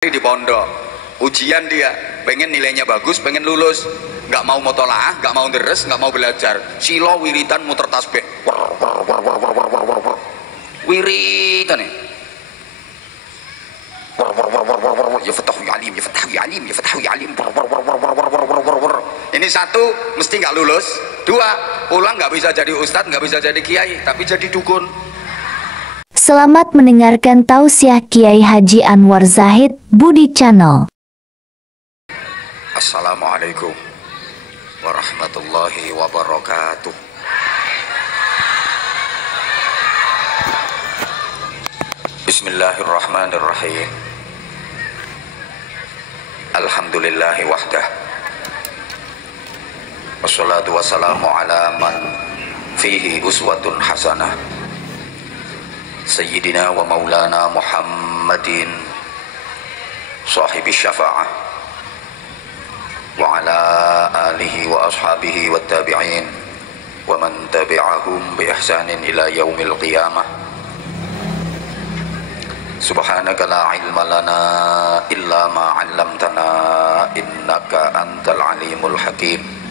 di pondok ujian, dia pengen nilainya bagus, pengen lulus, nggak mau motolaah, nggak mau deres, nggak mau belajar, silo wiritan muter tasbih, wiritan nih, ya fatahu ya alim, ya fatahu ya alim, ya fatahu ya alim. Ini satu mesti nggak lulus, dua pulang nggak bisa jadi ustadz, nggak bisa jadi kiai, tapi jadi dukun. Selamat mendengarkan tausiah Kiai Haji Anwar Zahid Budi Channel. Assalamualaikum warahmatullahi wabarakatuh. Bismillahirrahmanirrahim. Alhamdulillahi wahdah. Wassalatu wassalamu ala man fihi uswatun hasanah. Sayyidina wa maulana Muhammadin sahibi syafa'ah wa ala alihi wa ashabihi wa tabi'in wa man tabi'ahum bi ihsanin ila yaumil qiyamah. Subhanaka la ilma lana illa ma 'allamtana innaka antal alimul hakim.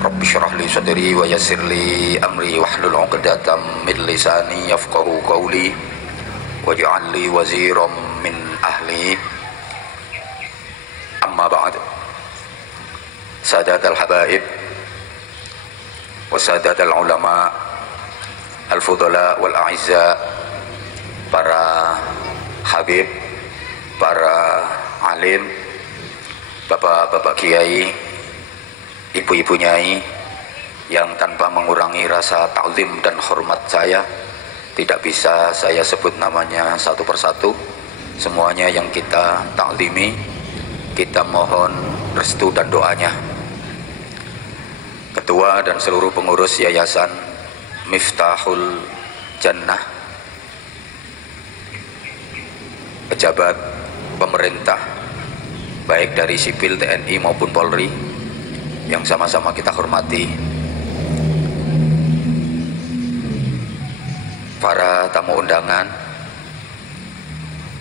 Rabbi syrah li sadri wa yassir li amri wahlul 'uqdatam min lisani yafqahu qawli waj'al li waziran min ahli. Amma ba'd. Sadatul habaib wa sadatul ulama al-fudala wal a'izza, para habib, para alim, bapak-bapak kiai, ibu-ibu nyai yang tanpa mengurangi rasa ta'zim dan hormat saya, tidak bisa saya sebut namanya satu persatu. Semuanya yang kita ta'zimi, kita mohon restu dan doanya. Ketua dan seluruh pengurus Yayasan Miftahul Jannah, pejabat pemerintah baik dari sipil, TNI maupun Polri yang sama-sama kita hormati, para tamu undangan,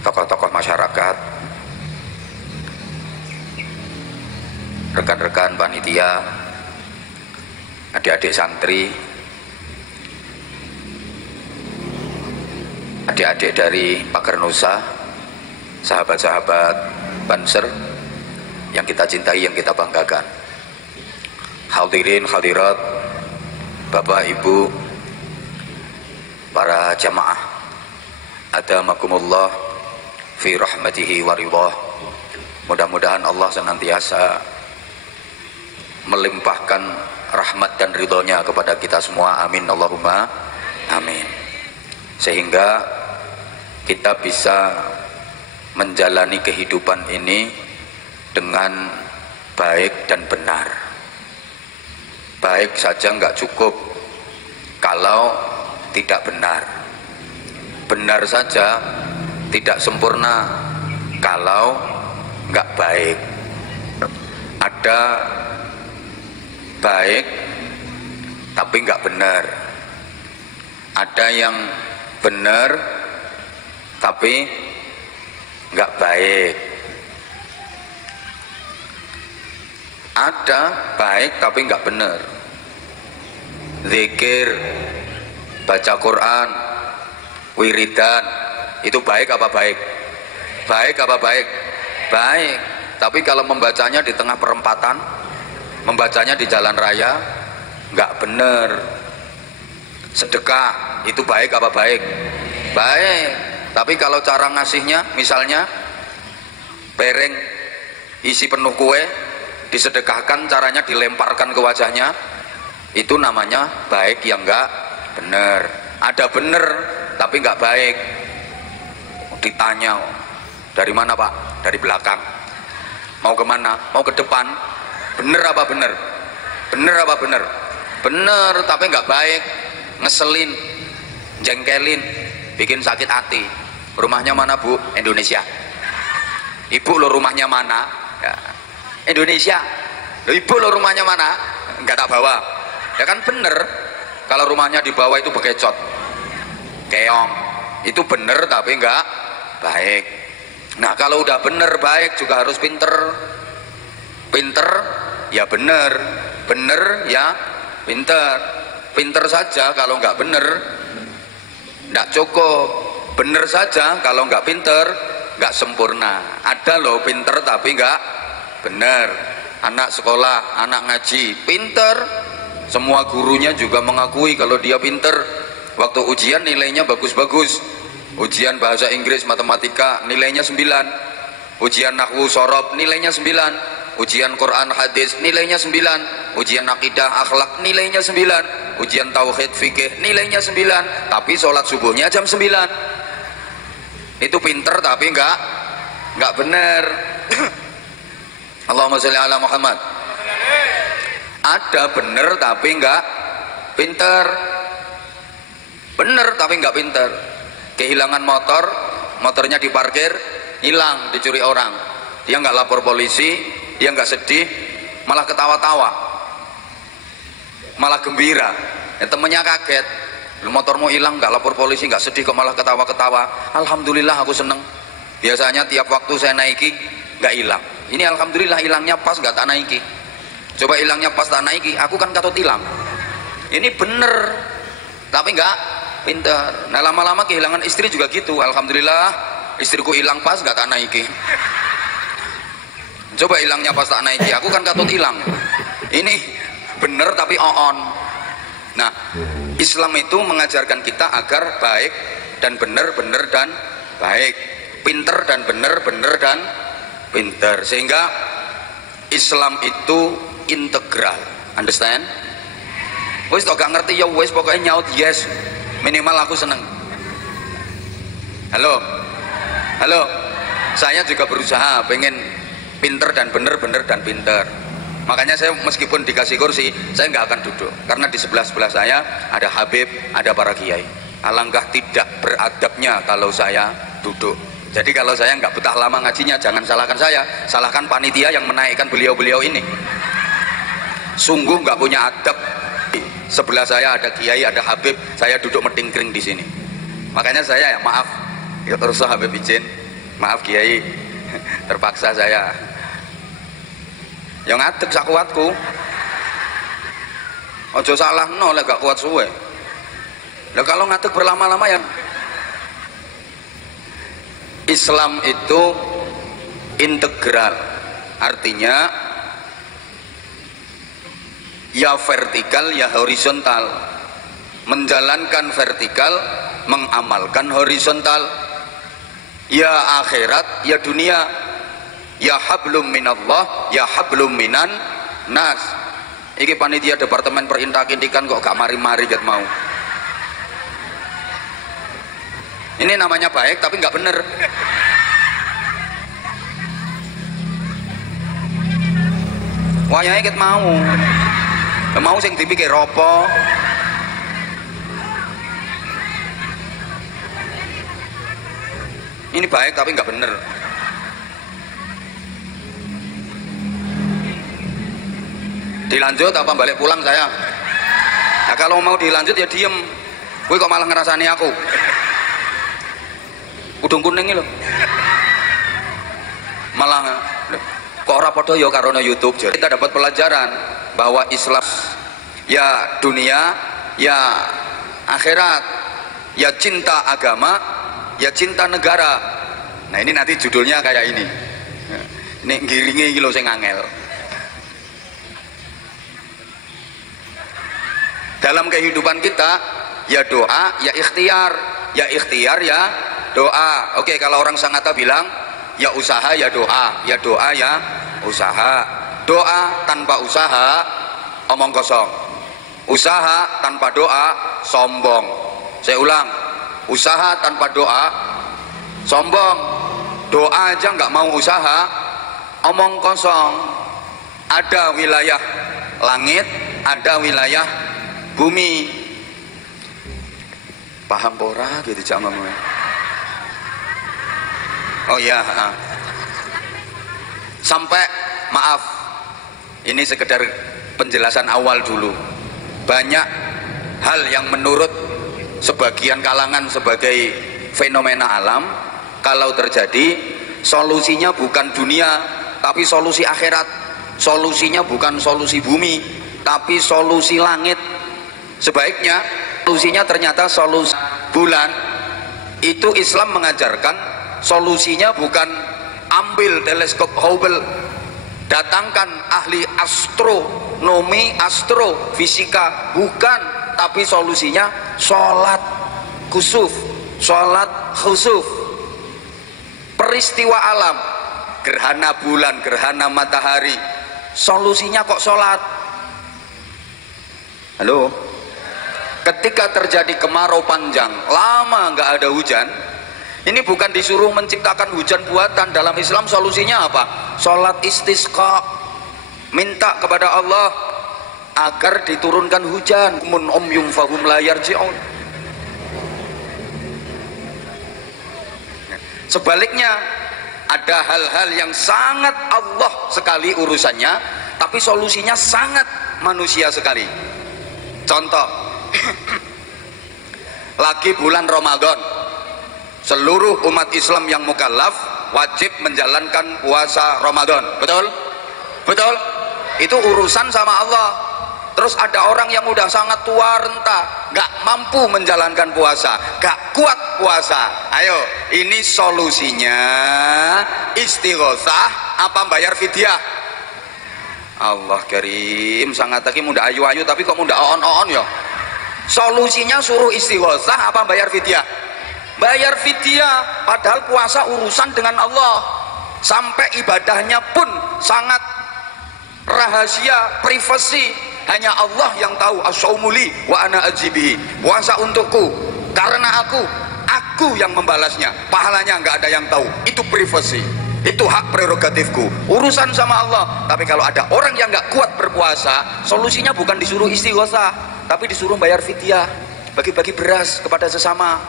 tokoh-tokoh masyarakat, rekan-rekan panitia, adik-adik santri, adik-adik dari Pagar Nusa, sahabat-sahabat Banser yang kita cintai, yang kita banggakan, hadirin hadirat, bapak ibu, para jamaah, adamakumullah fi rahmatihi wa ridhah. Mudah-mudahan Allah senantiasa melimpahkan rahmat dan ridhonya kepada kita semua, amin Allahumma amin, sehingga kita bisa menjalani kehidupan ini dengan baik dan benar. Baik saja nggak cukup kalau tidak benar, benar saja tidak sempurna kalau nggak baik. Ada baik tapi nggak benar, ada yang benar tapi nggak baik, ada baik tapi nggak benar. Zikir, baca Quran, wiridan, itu baik apa baik? Baik apa baik? Baik. Tapi kalau membacanya di tengah perempatan, membacanya di jalan raya, nggak benar. Sedekah, itu baik apa baik? Baik. Tapi kalau cara ngasihnya, misalnya piring isi penuh kue disedekahkan, caranya dilemparkan ke wajahnya, itu namanya baik yang enggak benar. Ada benar tapi enggak baik. Ditanya, dari mana Pak? Dari belakang. Mau kemana? Mau ke depan. Benar apa benar? Benar apa benar? Benar tapi enggak baik. Ngeselin, jengkelin, bikin sakit hati. Rumahnya mana Bu? Indonesia. Ibu lo rumahnya mana? Ya. Indonesia. Loh, ibu lo rumahnya mana? Enggak tak bawa. Ya kan bener. Kalau rumahnya di bawah itu bekecot, keong, itu bener tapi enggak baik. Nah kalau udah bener baik juga harus pinter. Pinter ya bener, bener ya pinter. Pinter saja kalau nggak bener nggak cukup, bener saja kalau nggak pinter nggak sempurna. Ada loh pinter tapi nggak bener. Anak sekolah, anak ngaji pinter, semua gurunya juga mengakui kalau dia pinter. Waktu ujian nilainya bagus-bagus, ujian bahasa Inggris, matematika nilainya 9, ujian nahwu sorob nilainya 9, ujian Quran hadis nilainya 9, ujian akidah akhlak nilainya 9, ujian tauhid fikih nilainya 9, tapi sholat subuhnya jam 9. Itu pinter tapi nggak bener. Allahumma sholli ala Muhammad. Ada bener tapi nggak pinter, bener tapi nggak pinter. Kehilangan motor, motornya diparkir hilang, dicuri orang, dia nggak lapor polisi, dia nggak sedih, malah ketawa-tawa, malah gembira. Ya, temennya kaget, motormu hilang nggak lapor polisi, nggak sedih kok malah ketawa-ketawa. Alhamdulillah aku seneng. Biasanya tiap waktu saya naiki nggak hilang, ini alhamdulillah hilangnya pas nggak tak naiki. Coba hilangnya pas tak naiki, aku kan katut hilang. Ini bener tapi nggak pinter. Nah lama-lama kehilangan istri juga gitu. Alhamdulillah istriku hilang pas nggak tak naiki. Coba hilangnya pas tak naiki, aku kan katut hilang. Ini bener tapi on. Nah Islam itu mengajarkan kita agar baik dan bener, bener dan baik, pinter dan bener, bener dan pinter, sehingga Islam itu integral. Understand? Wes kok gak ngerti ya wes, pokoknya nyaut yes, minimal aku seneng. Halo, halo, saya juga berusaha pengen pinter dan bener, bener dan pinter. Makanya saya meskipun dikasih kursi, saya nggak akan duduk, karena di sebelah-sebelah saya ada Habib, ada para kiai. Alangkah tidak beradabnya kalau saya duduk. Jadi kalau saya nggak betah lama ngajinya, jangan salahkan saya, salahkan panitia yang menaikkan beliau-beliau ini. Sungguh nggak punya adab. Sebelah saya ada kiai, ada Habib, saya duduk metingkring di sini. Makanya saya ya maaf, ya terus Habib izin, maaf kiai, terpaksa saya. Yang ngadeg sak kuatku. Ojo salah no, lek gak kuat suwe. Lah kalau ngadeg berlama-lama ya. Islam itu integral, artinya ya vertikal ya horizontal, menjalankan vertikal, mengamalkan horizontal, ya akhirat ya dunia, ya hablum minallah ya hablum minan nas. Iki panitia departemen perintakindikan kok gak mari-mari get mau. Ini namanya baik tapi nggak bener. Wayangnya ket mau sing dipikir apa? Ini baik tapi nggak bener. Dilanjut apa balik pulang saya? Nah, kalau mau dilanjut ya diem. Gue kok malah ngerasani aku. Kudung kuning ini loh, malah kok ora podo ya karena YouTube. Jadi kita dapat pelajaran bahwa Islam ya dunia ya akhirat, ya cinta agama ya cinta negara. Nah ini nanti judulnya kayak ini, ini giringi iki lho sing angel. Dalam kehidupan kita ya doa ya ikhtiar, ya ikhtiar ya doa. Oke, kalau orang Sangatta bilang ya usaha ya doa, ya doa ya usaha. Doa tanpa usaha omong kosong, usaha tanpa doa sombong. Saya ulang, usaha tanpa doa sombong. Doa aja nggak mau usaha omong kosong. Ada wilayah langit, ada wilayah bumi. Paham pora gitu jangan ngomong. Oh iya, sampai maaf, ini sekedar penjelasan awal dulu. Banyak hal yang menurut sebagian kalangan sebagai fenomena alam, kalau terjadi solusinya bukan dunia tapi solusi akhirat, solusinya bukan solusi bumi tapi solusi langit. Sebaiknya solusinya ternyata solusi bulan. Itu Islam mengajarkan solusinya bukan ambil teleskop Hubble, datangkan ahli astronomi, astrofisika, bukan, tapi solusinya sholat kusuf, sholat khusuf, peristiwa alam, gerhana bulan, gerhana matahari, solusinya kok sholat. Halo, ketika terjadi kemarau panjang lama nggak ada hujan, ini bukan disuruh menciptakan hujan buatan. Dalam Islam solusinya apa? Sholat istisqa, minta kepada Allah agar diturunkan hujan. Mun umyum fahum la yarji'un. Sebaliknya, ada hal-hal yang sangat Allah sekali urusannya, tapi solusinya sangat manusia sekali. Contoh, lagi bulan Ramadan, seluruh umat Islam yang mukallaf wajib menjalankan puasa Ramadan. Betul? Betul? Itu urusan sama Allah. Terus ada orang yang udah sangat tua renta, gak mampu menjalankan puasa, gak kuat puasa. Ayo, ini solusinya istighosah apa bayar fidyah? Allah karim, sangat lagi muda ayu-ayu tapi kok muda on-on ya. Solusinya suruh istighosah apa bayar fidyah? Bayar fidyah, padahal puasa urusan dengan Allah. Sampai ibadahnya pun sangat rahasia, privasi, hanya Allah yang tahu. As-saumuli wa ana ajibihi, puasa untukku karena aku yang membalasnya, pahalanya nggak ada yang tahu, itu privasi, itu hak prerogatifku, urusan sama Allah. Tapi kalau ada orang yang nggak kuat berpuasa, solusinya bukan disuruh istighosah tapi disuruh bayar fidyah, bagi-bagi beras kepada sesama.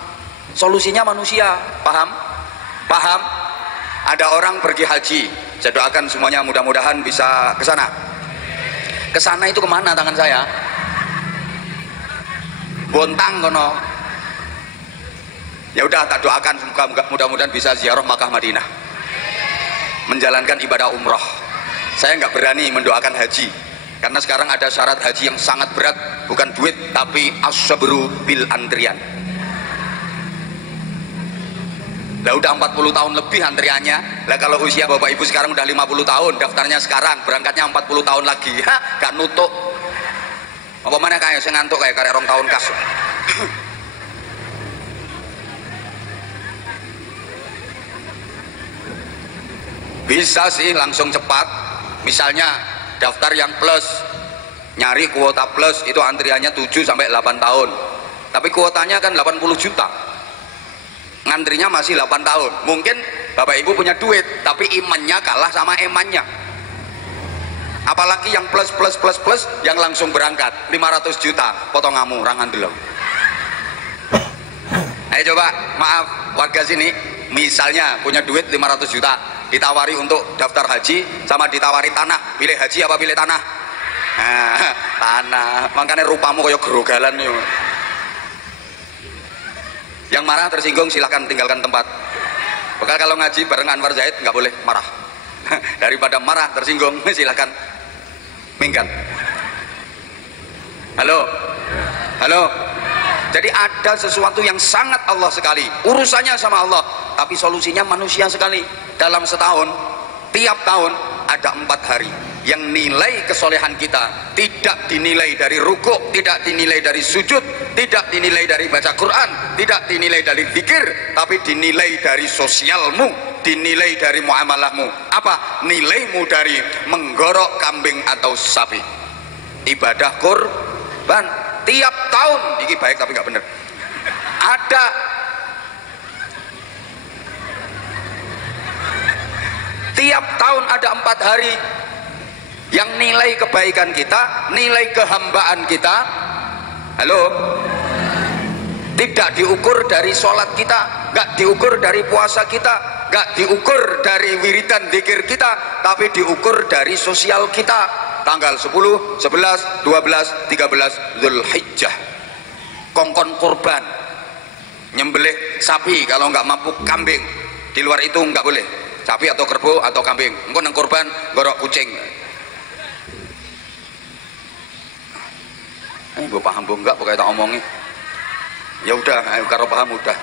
Solusinya manusia. Paham? Paham? Ada orang pergi haji, saya doakan semuanya mudah-mudahan bisa ke sana. Ke sana itu kemana tangan saya? Bontang kono. Ya udah, tak doakan semoga mudah-mudahan bisa ziarah Makkah Madinah, menjalankan ibadah umroh. Saya nggak berani mendoakan haji karena sekarang ada syarat haji yang sangat berat, bukan duit tapi as-sabru bil antrian. Lah udah 40 tahun lebih antriannya. Lah kalau usia bapak ibu sekarang udah 50 tahun, daftarnya sekarang, berangkatnya 40 tahun lagi. Gak nutuk. Apa mana kayak saya ngantuk kayak karek 2 tahun kas. Bisa sih langsung cepat. Misalnya daftar yang plus, nyari kuota plus itu antriannya 7 sampai 8 tahun. Tapi kuotanya kan 80 juta. Ngantrinya masih 8 tahun. Mungkin bapak ibu punya duit tapi imannya kalah sama emannya. Apalagi yang plus yang langsung berangkat 500 juta potongamu rangan dulu. Ayo coba, maaf warga sini, misalnya punya duit 500 juta, ditawari untuk daftar haji sama ditawari tanah, pilih haji apa pilih tanah? Nah, tanah. Makanya rupamu kayak gerogalan nih. Yang marah tersinggung silahkan tinggalkan tempat. Bakal kalau ngaji bareng Anwar Zahid nggak boleh marah. Daripada marah tersinggung silahkan minggat. Halo, halo. Jadi ada sesuatu yang sangat Allah sekali, urusannya sama Allah, tapi solusinya manusia sekali. Dalam setahun, tiap tahun ada 4 hari yang nilai kesolehan kita tidak dinilai dari rukuk, tidak dinilai dari sujud, tidak dinilai dari baca Quran, tidak dinilai dari zikir, tapi dinilai dari sosialmu, dinilai dari muamalahmu. Apa? Nilaimu dari menggorok kambing atau sapi. Ibadah kurban tiap tahun, ini baik tapi nggak bener. Ada tiap tahun ada 4 hari yang nilai kebaikan kita, nilai kehambaan kita, halo, tidak diukur dari sholat kita, nggak diukur dari puasa kita, nggak diukur dari wiridan zikir kita, tapi diukur dari sosial kita. Tanggal 10, 11, 12, 13 Zulhijjah, kongkon kurban, nyembelih sapi, kalau nggak mampu kambing. Di luar itu nggak boleh. sapi atau kerbau atau kambing, engko nang kurban gorok kucing. Gue paham bu enggak pokoknya tak omongi. Ya udah, kalau paham udah.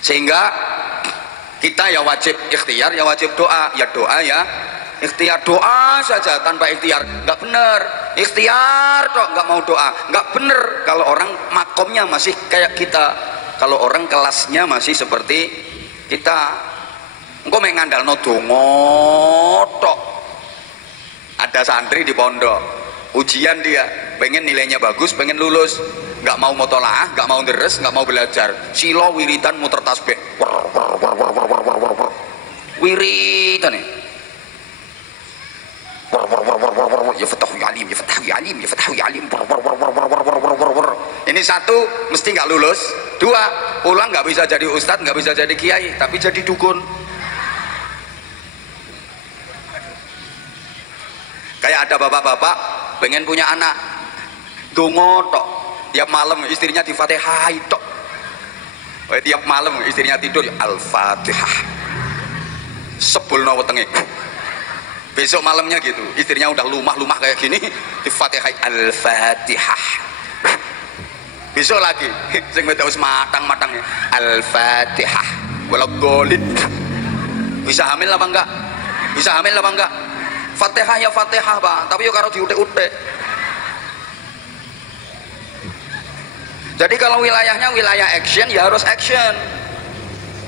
Sehingga kita ya wajib ikhtiar, ya wajib doa, ya doa ya ikhtiar, doa saja tanpa ikhtiar nggak bener. Ikhtiar toh nggak mau doa nggak bener. Kalau orang makomnya masih kayak kita, kalau orang kelasnya masih seperti kita, engkau mengandalno dongo tok. Ada santri di pondok ujian, dia pengen nilainya bagus, pengen lulus, nggak mau motolaah, nggak mau deres, nggak mau belajar, silo wiritan muter tasbih, wiritan nih, ya fatahu ya alim, ya fatahu ya alim, ya fatahu ya alim. Ini satu mesti nggak lulus, dua pulang nggak bisa jadi ustadz, nggak bisa jadi kiai, tapi jadi dukun. Kayak ada bapak-bapak pengen punya anak, dongo tok, tiap malam istrinya di-Fatihah tok. Tiap malam istrinya tidur Al-Fatihah. Sebulno wetenge. Besok malamnya gitu, istrinya udah lumah-lumah kayak gini, di-Fatihah Al-Fatihah. Besok lagi, sing wedok wis matang-matangnya Al-Fatihah. Waladhdallin. Bisa hamil apa enggak? Bisa hamil apa enggak? Fatihah ya Fatihah Pak, tapi yo karo diutek-utek. Jadi kalau wilayahnya wilayah action ya harus action.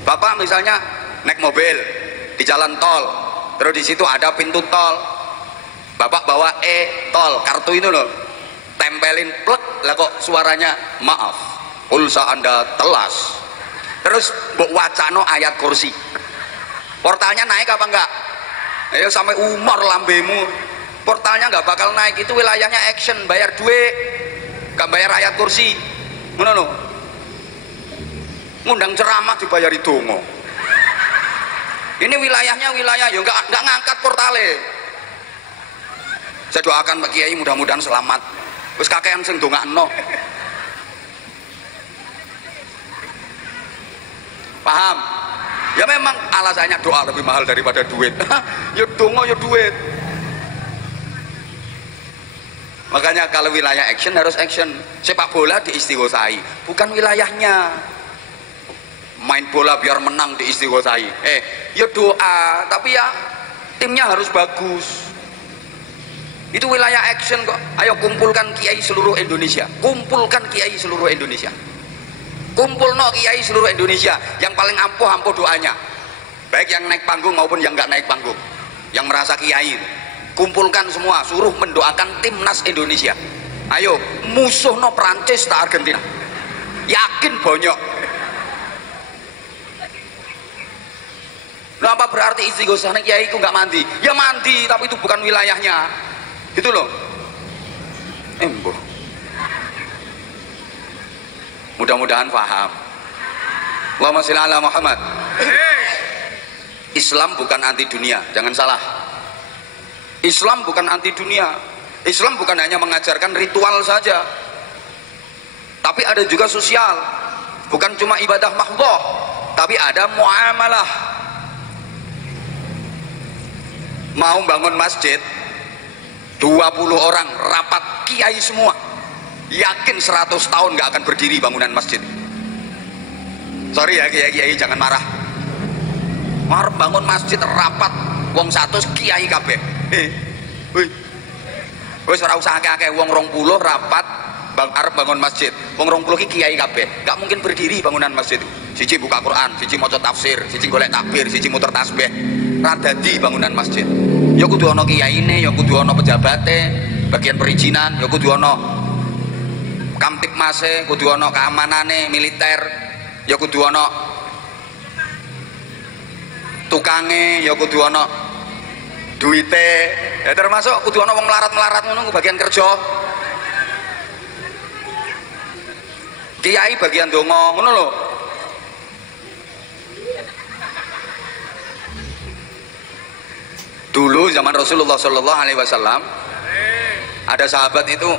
Bapak misalnya naik mobil di jalan tol, terus di situ ada pintu tol, bapak bawa tol kartu itu loh, tempelin plek, lah kok suaranya maaf pulsa Anda telas, terus mbok wacano ayat kursi, portalnya naik apa enggak? Ya sampai umur lambemu, portalnya nggak bakal naik. Itu wilayahnya action, bayar duit, nggak bayar ayat kursi, mana lo? Ngundang ceramah dibayari dongo. Ini wilayahnya wilayah, ya nggak ngangkat portale. Saya doakan Pak Kiai mudah-mudahan selamat. Terus kakean sing dongakno. Paham? Ya memang alasannya doa lebih mahal daripada duit. Ya dongo ya duit. Makanya kalau wilayah action harus action. Sepak bola diistighosai, bukan wilayahnya. Main bola biar menang diistighosai. Ya doa, tapi ya timnya harus bagus. Itu wilayah action kok. Ayo kumpulkan kiai seluruh Indonesia. Kumpulkan kiai seluruh Indonesia. Kumpul no kiai seluruh Indonesia, yang paling ampuh doanya, baik yang naik panggung maupun yang nggak naik panggung, yang merasa kiai, kumpulkan semua, suruh mendoakan timnas Indonesia. Ayo musuh no Prancis tak Argentina, yakin banyak. Nah, apa berarti istighosah kiai ku nggak mandi? Ya mandi, tapi itu bukan wilayahnya, gitu loh. Mudah-mudahan paham. Allahumma sholli ala Muhammad. Islam bukan anti dunia, jangan salah. Islam bukan anti dunia. Islam bukan hanya mengajarkan ritual saja, tapi ada juga sosial. Bukan cuma ibadah mahdhah, tapi ada muamalah. Mau bangun masjid 20 orang rapat kiai semua, yakin 100 tahun nggak akan berdiri bangunan masjid. Sorry ya kiai jangan marah. Marah bangun masjid rapat wong 100 kiai kabeh. Wis ora usah akeh-akeh wong 20 rapat arep bangun masjid. Wong 20 ki kiai kabeh. Nggak mungkin berdiri bangunan masjid. Siji buka Quran, siji maca tafsir, siji golek takbir, siji muter tasbih. Ra dadi bangunan masjid. Ya kudu ana kiyaine, ya kudu ana pejabate, bagian perizinan, ya kudu ana kamtipmase, kudu ana keamanane militer, ya kudu ana tukange, ya kudu ana duite, ya termasuk kudu ana wong melarat-melarat ngono bagian kerja. Kiai bagian donga ngono lho. Dulu zaman Rasulullah Shallallahu Alaihi Wasallam ada sahabat itu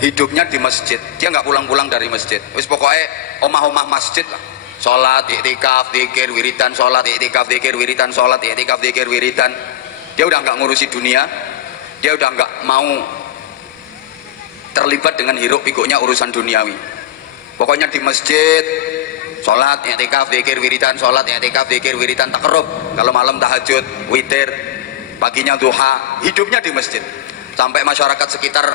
hidupnya di masjid, dia nggak pulang-pulang dari masjid. Wis pokoknya omah-omah masjid lah, sholat, iktikaf, zikir, wiridan, sholat, iktikaf, zikir, wiridan, sholat, iktikaf, zikir, wiridan. Dia udah nggak ngurusi dunia, dia udah nggak mau terlibat dengan hiruk pikuknya urusan duniawi. Pokoknya di masjid sholat, iktikaf, zikir, wiridan, sholat, iktikaf, zikir, wiridan, takarrub. Kalau malam tahajud, witir, paginya duha, hidupnya di masjid. Sampai masyarakat sekitar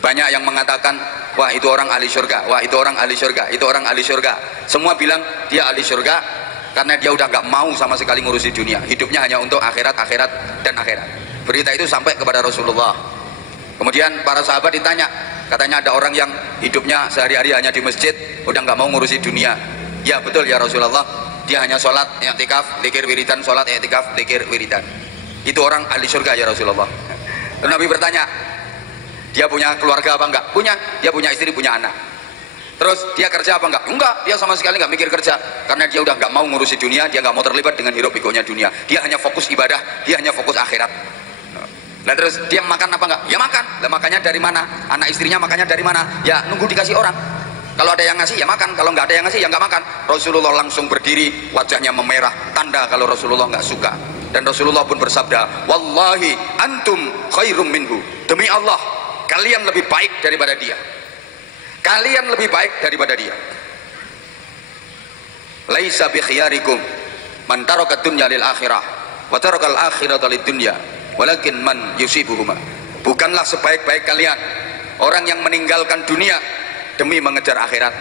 banyak yang mengatakan, wah itu orang ahli surga, wah itu orang ahli surga, itu orang ahli surga. Semua bilang dia ahli surga karena dia udah nggak mau sama sekali ngurusi dunia, hidupnya hanya untuk akhirat, akhirat dan akhirat. Berita itu sampai kepada Rasulullah. Kemudian para sahabat ditanya, katanya ada orang yang hidupnya sehari-hari hanya di masjid, udah nggak mau ngurusi dunia. Ya betul ya Rasulullah, dia hanya sholat, i'tikaf, zikir, wiridan, sholat, i'tikaf, zikir, wiridan. Itu orang ahli surga ya Rasulullah. Lalu Nabi bertanya, dia punya keluarga apa enggak? Punya. Dia punya istri, punya anak. Terus dia kerja apa enggak? Enggak, dia sama sekali enggak mikir kerja karena dia udah enggak mau ngurusi dunia, dia enggak mau terlibat dengan hiruk pikuknya dunia. Dia hanya fokus ibadah, dia hanya fokus akhirat. Nah terus dia makan apa enggak? Ya makan. Lah makannya dari mana? Anak istrinya makannya dari mana? Ya nunggu dikasih orang. Kalau ada yang ngasih ya makan, kalau enggak ada yang ngasih ya enggak makan. Rasulullah langsung berdiri, wajahnya memerah, tanda kalau Rasulullah enggak suka. Dan Rasulullah pun bersabda, wallahi antum khairum minhu. Demi Allah, kalian lebih baik daripada dia. Kalian lebih baik daripada dia. Laisa bi khiyarikum man taraka dunya lil akhirah wa taraka al akhirata lid dunya walakin man yusibuhuma. Bukanlah sebaik-baik kalian orang yang meninggalkan dunia demi mengejar akhirat,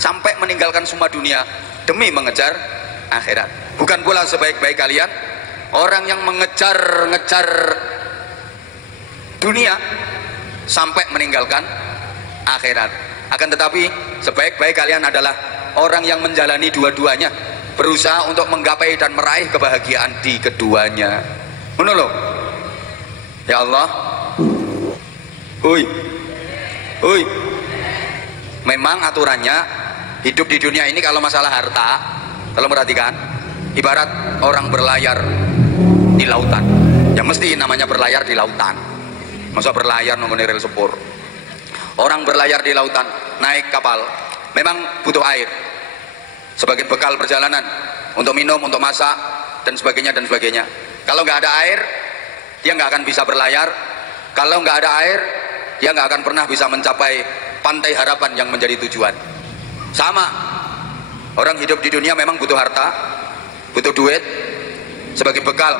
sampai meninggalkan semua dunia demi mengejar akhirat. Bukan pula sebaik-baik kalian orang yang mengejar-ngejar dunia sampai meninggalkan akhirat. Akan tetapi sebaik-baik kalian adalah orang yang menjalani dua-duanya, berusaha untuk menggapai dan meraih kebahagiaan di keduanya. Menurut ya Allah, memang aturannya hidup di dunia ini kalau masalah harta, kalau perhatikan, ibarat orang berlayar di lautan. Ya mesti namanya berlayar di lautan. Masa berlayar nunggu rel sepur. Orang berlayar di lautan, naik kapal, memang butuh air sebagai bekal perjalanan, untuk minum, untuk masak dan sebagainya dan sebagainya. Kalau nggak ada air, dia nggak akan bisa berlayar. Kalau nggak ada air, dia nggak akan pernah bisa mencapai pantai harapan yang menjadi tujuan. Sama, orang hidup di dunia memang butuh harta, butuh duit sebagai bekal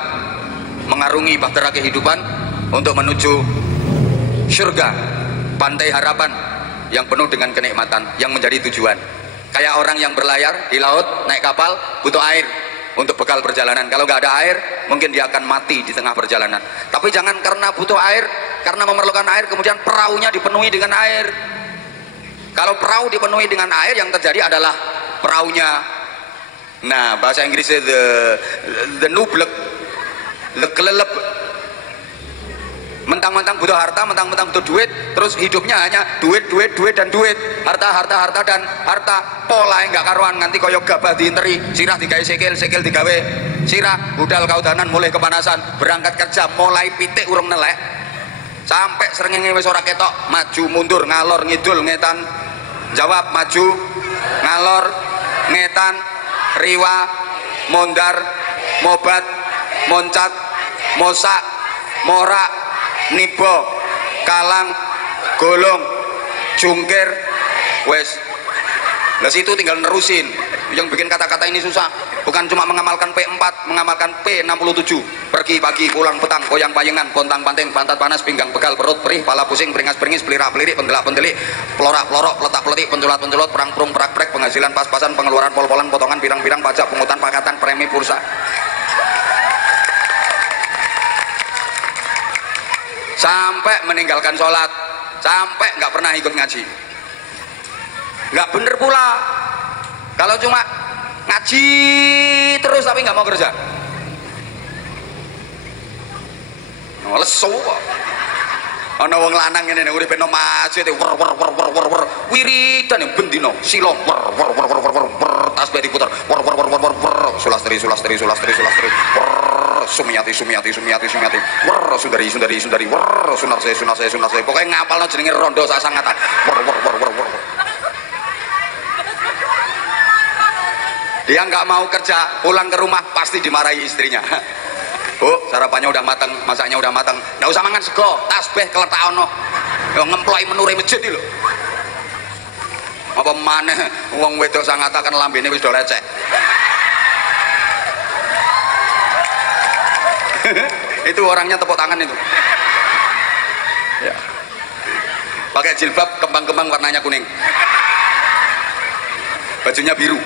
mengarungi bahtera kehidupan untuk menuju surga, pantai harapan yang penuh dengan kenikmatan yang menjadi tujuan. Kayak orang yang berlayar di laut, naik kapal, butuh air untuk bekal perjalanan. Kalau nggak ada air, mungkin dia akan mati di tengah perjalanan. Tapi jangan karena butuh air, karena memerlukan air, kemudian perahunya dipenuhi dengan air. Kalau perahu dipenuhi dengan air, yang terjadi adalah perahunya, nah bahasa Inggrisnya the nublek, kelelep. Mentang-mentang butuh harta, mentang-mentang butuh duit, terus hidupnya hanya duit dan duit, harta dan harta. Pola enggak karuan, nganti koyo gabah diinteri, sirah digawe sikil digawe sirah, budal kaudanan mulai kepanasan, berangkat kerja mulai pitik urung nelek, sampai srengenge wis ora ketok, maju mundur ngalor ngidul ngetan, jawab maju ngalor ngetan, riwa mondar mobat moncat mosak morak nibo kalang golong jungkir wes. Nah situ tinggal nerusin. Yang bikin kata-kata ini susah bukan cuma mengamalkan P4, mengamalkan P67, pergi pagi pulang petang, koyang payengan, pontang panting, pantat panas, pinggang pegal, perut perih, pala pusing, beringas beringis, pelira pelirik, pendelak pendelik, pelorak pelorok, peletak peletik, penculat penculot, perang perung perak prek, penghasilan pas-pasan, pengeluaran pol-polan, potongan pirang-pirang, pajak pungutan pakatan, premi pulsa. Sampai meninggalkan sholat, sampai nggak pernah ikut ngaji. Nggak bener pula kalau cuma ngaji terus tapi nggak mau kerja. Lesu kok. Ana wong lanang ngene uripe no masjid wer wiridan yang bendino silo tasbih diputer sulastri sumiyati sundari sunarse pokoknya ngapalno jenenge rondo sak sangatan Dia nggak mau kerja, pulang ke rumah pasti dimarahi istrinya. Bu, sarapannya udah matang, masaknya udah matang, nggak usah mangan sego, tasbih keletakono, yang ngemploi menuri masjid lho. Apa maneh wong wedok sangataken lambene wis do lecek. Itu orangnya tepuk tangan itu. Ya. Pakai jilbab kembang-kembang warnanya kuning, bajunya biru.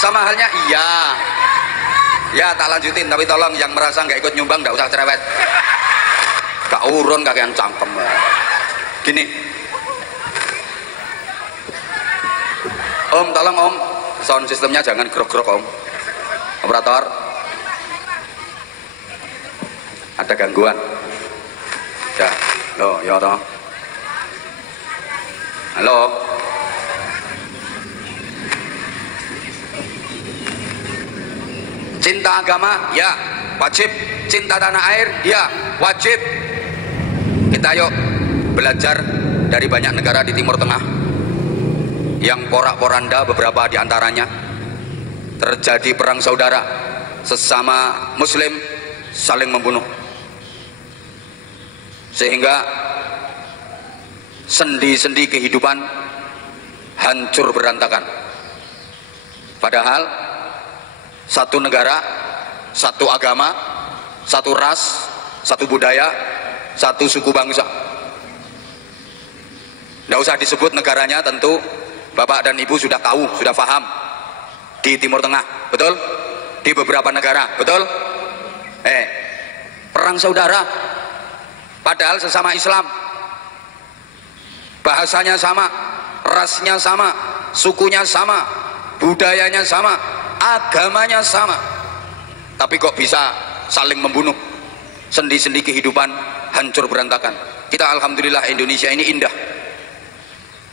Sama halnya iya ya, tak lanjutin, tapi tolong yang merasa nggak ikut nyumbang nggak usah cerewet, gak urun kakean cangkem. Gini Om, tolong Om, sound sistemnya jangan grok-grok Om. Operator, ada gangguan ya? Loh ya toh, halo. Cinta agama ya wajib, cinta tanah air ya wajib. Kita yuk belajar dari banyak negara di Timur Tengah yang porak-poranda, beberapa diantaranya terjadi perang saudara, sesama muslim saling membunuh, sehingga sendi-sendi kehidupan hancur berantakan. Padahal satu negara, satu agama, satu ras, satu budaya, satu suku bangsa. Tidak usah disebut negaranya, tentu Bapak dan Ibu sudah tahu, sudah paham. Di Timur Tengah, betul? Di beberapa negara, betul? Perang saudara, padahal sesama Islam, bahasanya sama, rasnya sama, sukunya sama, budayanya sama, agamanya sama, tapi kok bisa saling membunuh, sendi-sendi kehidupan hancur berantakan. Kita alhamdulillah Indonesia ini indah,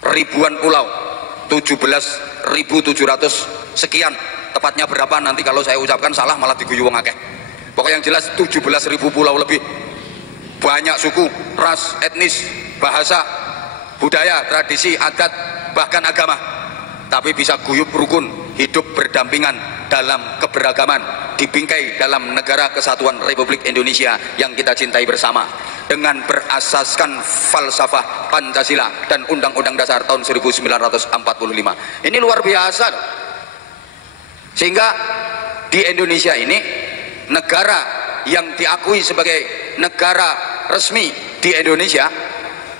ribuan pulau, 17.700 sekian, tepatnya berapa nanti kalau saya ucapkan salah malah diguyu wong akeh. Pokoknya yang jelas 17.000 pulau lebih, banyak suku, ras, etnis, bahasa, budaya, tradisi, adat, bahkan agama, tapi bisa guyub rukun, hidup berdampingan dalam keberagaman, dibingkai dalam negara kesatuan Republik Indonesia yang kita cintai bersama, dengan berasaskan falsafah Pancasila dan Undang-Undang Dasar tahun 1945. Ini luar biasa loh. Sehingga di Indonesia ini, negara yang diakui sebagai negara resmi di Indonesia,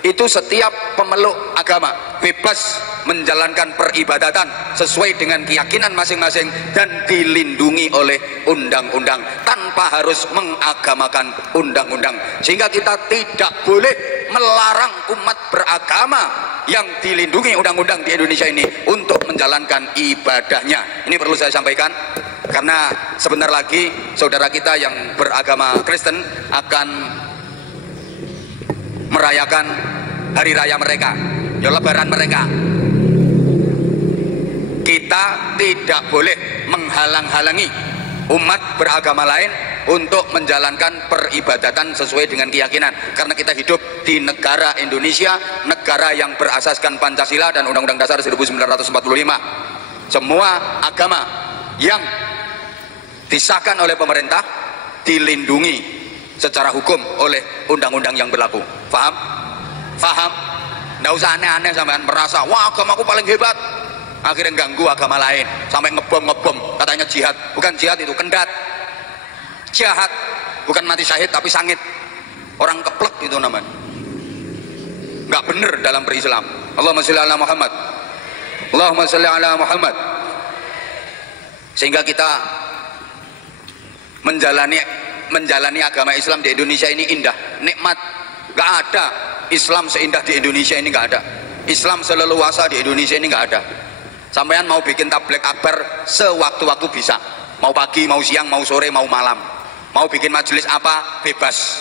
itu setiap pemeluk agama bebas menjalankan peribadatan sesuai dengan keyakinan masing-masing dan dilindungi oleh undang-undang tanpa harus mengagamakan undang-undang. Sehingga kita tidak boleh melarang umat beragama yang dilindungi undang-undang di Indonesia ini untuk menjalankan ibadahnya. Ini perlu saya sampaikan, karena sebentar lagi saudara kita yang beragama Kristen akan merayakan hari raya mereka, ya lebaran mereka. Kita tidak boleh menghalang-halangi umat beragama lain untuk menjalankan peribadatan sesuai dengan keyakinan, karena kita hidup di negara Indonesia, negara yang berasaskan Pancasila dan Undang-Undang Dasar 1945. Semua agama yang disahkan oleh pemerintah dilindungi secara hukum oleh undang-undang yang berlaku. Paham? Paham? Nggak usah aneh-aneh sampean merasa wah agamaku paling hebat, akhirnya ganggu agama lain sampai ngebom, katanya jihad. Bukan jihad, itu kendat. Jahat, bukan mati syahid tapi sangit, orang keplek itu namanya. Nggak bener dalam berislam. Allahumma sholli ala Muhammad, Allahumma sholli ala Muhammad. Sehingga kita menjalani agama Islam di Indonesia ini indah, nikmat. Nggak ada Islam seindah di Indonesia ini, nggak ada. Islam seleluasa di Indonesia ini nggak ada. Sampean mau bikin tabligh akbar sewaktu-waktu bisa, mau pagi, mau siang, mau sore, mau malam. Mau bikin majelis apa bebas.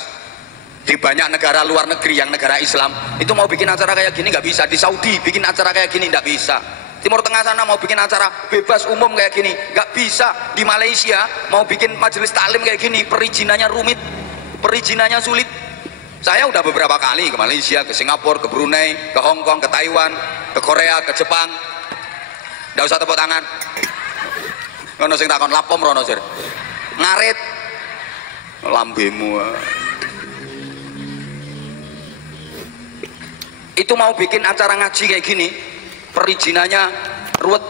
Di banyak negara luar negeri yang negara Islam itu mau bikin acara kayak gini nggak bisa. Di Saudi bikin acara kayak gini nggak bisa. Timur Tengah sana mau bikin acara bebas umum kayak gini nggak bisa. Di Malaysia mau bikin majelis taklim kayak gini perizinannya rumit, perizinannya sulit. Saya udah beberapa kali ke Malaysia, ke Singapura, ke Brunei, ke Hong Kong, ke Taiwan, ke Korea, ke Jepang. Nggak usah tepuk tangan. Ono sing takon lapom rono sir. Ngarit lambemu. Itu mau bikin acara ngaji kayak gini, perizinannya ruwet.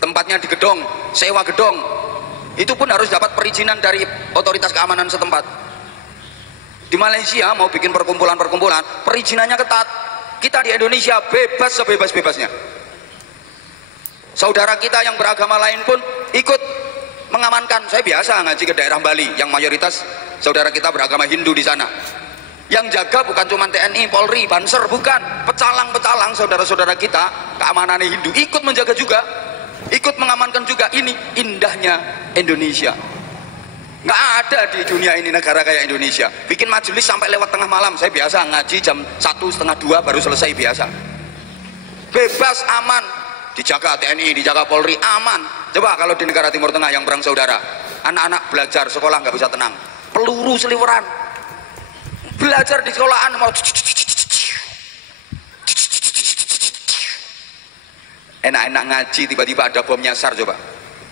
Tempatnya di gedung, sewa gedung. Itu pun harus dapat perizinan dari otoritas keamanan setempat. Di Malaysia mau bikin perkumpulan-perkumpulan, perizinannya ketat. Kita di Indonesia bebas sebebas-bebasnya. Saudara kita yang beragama lain pun ikut mengamankan. Saya biasa ngaji ke daerah Bali yang mayoritas saudara kita beragama Hindu di sana. Yang jaga bukan cuma TNI, Polri, Banser, bukan. Pecalang-pecalang saudara-saudara kita, keamanannya Hindu, ikut menjaga juga, ikut mengamankan juga. Ini indahnya Indonesia. Nggak ada di dunia ini negara kayak Indonesia. Bikin majelis sampai lewat tengah malam. Saya biasa ngaji jam 1, setengah 2 baru selesai biasa. Bebas, aman. Dijaga TNI, dijaga Polri, aman. Coba kalau di negara Timur Tengah yang perang saudara, anak-anak belajar sekolah nggak bisa tenang, peluru seliweran, belajar di sekolahan mau enak-enak ngaji, tiba-tiba ada bom nyasar. Coba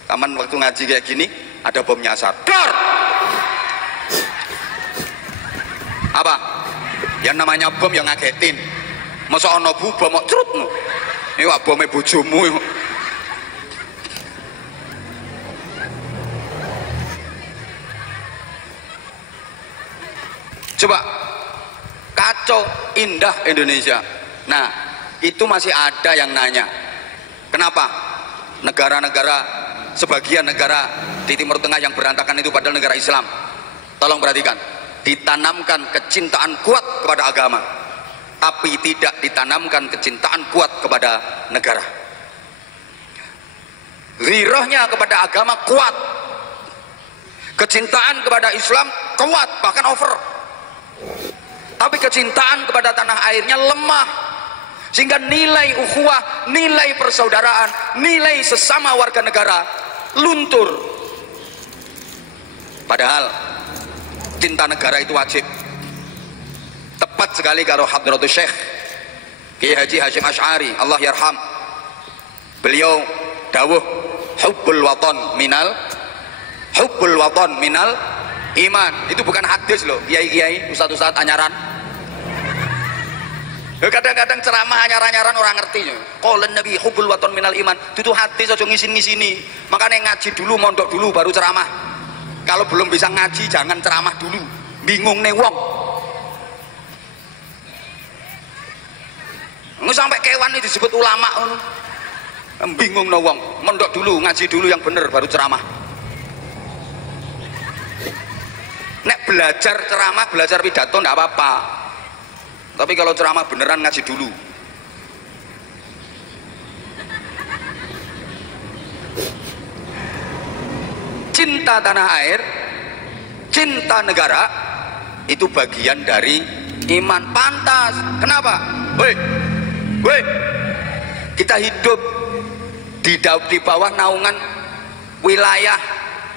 taman waktu ngaji kayak gini ada bom nyasar, dar apa yang namanya bom yang ngagetin. Masa ono bu bom mau cerut no. Ini wak bomnya bojomu. Coba kacau, indah Indonesia. Nah itu masih ada yang nanya kenapa negara-negara, sebagian negara di Timur Tengah yang berantakan itu padahal negara Islam. Tolong perhatikan, ditanamkan kecintaan kuat kepada agama, tapi tidak ditanamkan kecintaan kuat kepada negara. Ghirahnya kepada agama kuat, kecintaan kepada Islam kuat, bahkan over, tapi kecintaan kepada tanah airnya lemah, sehingga nilai ukhuwah, nilai persaudaraan, nilai sesama warga negara luntur. Padahal cinta negara itu wajib. Tepat sekali karo Hadratus Syekh Kiai Haji Hasyim Asy'ari Allah yarham, beliau dawuh hubbul waton minal iman. Itu bukan hadis loh, kiai-kiai, ustaz-ustaz anyaran. Kadang-kadang ceramah anyaran-anyaran orang ngerti. Qaulun Nabi hubbul waton minal iman. Itu hadis, aja ngisin-ngisini. Makanya ngaji dulu, mondok dulu baru ceramah. Kalau belum bisa ngaji jangan ceramah dulu, bingung nih wong. Nggak sampai kewan ini disebut ulama, bingung no wong. Mondok dulu, ngaji dulu yang bener baru ceramah. Nek belajar ceramah, belajar pidato nggak apa-apa, tapi kalau ceramah beneran ngaji dulu. Cinta tanah air, cinta negara itu bagian dari iman. Pantas. Kenapa? Woi, kita hidup di bawah naungan wilayah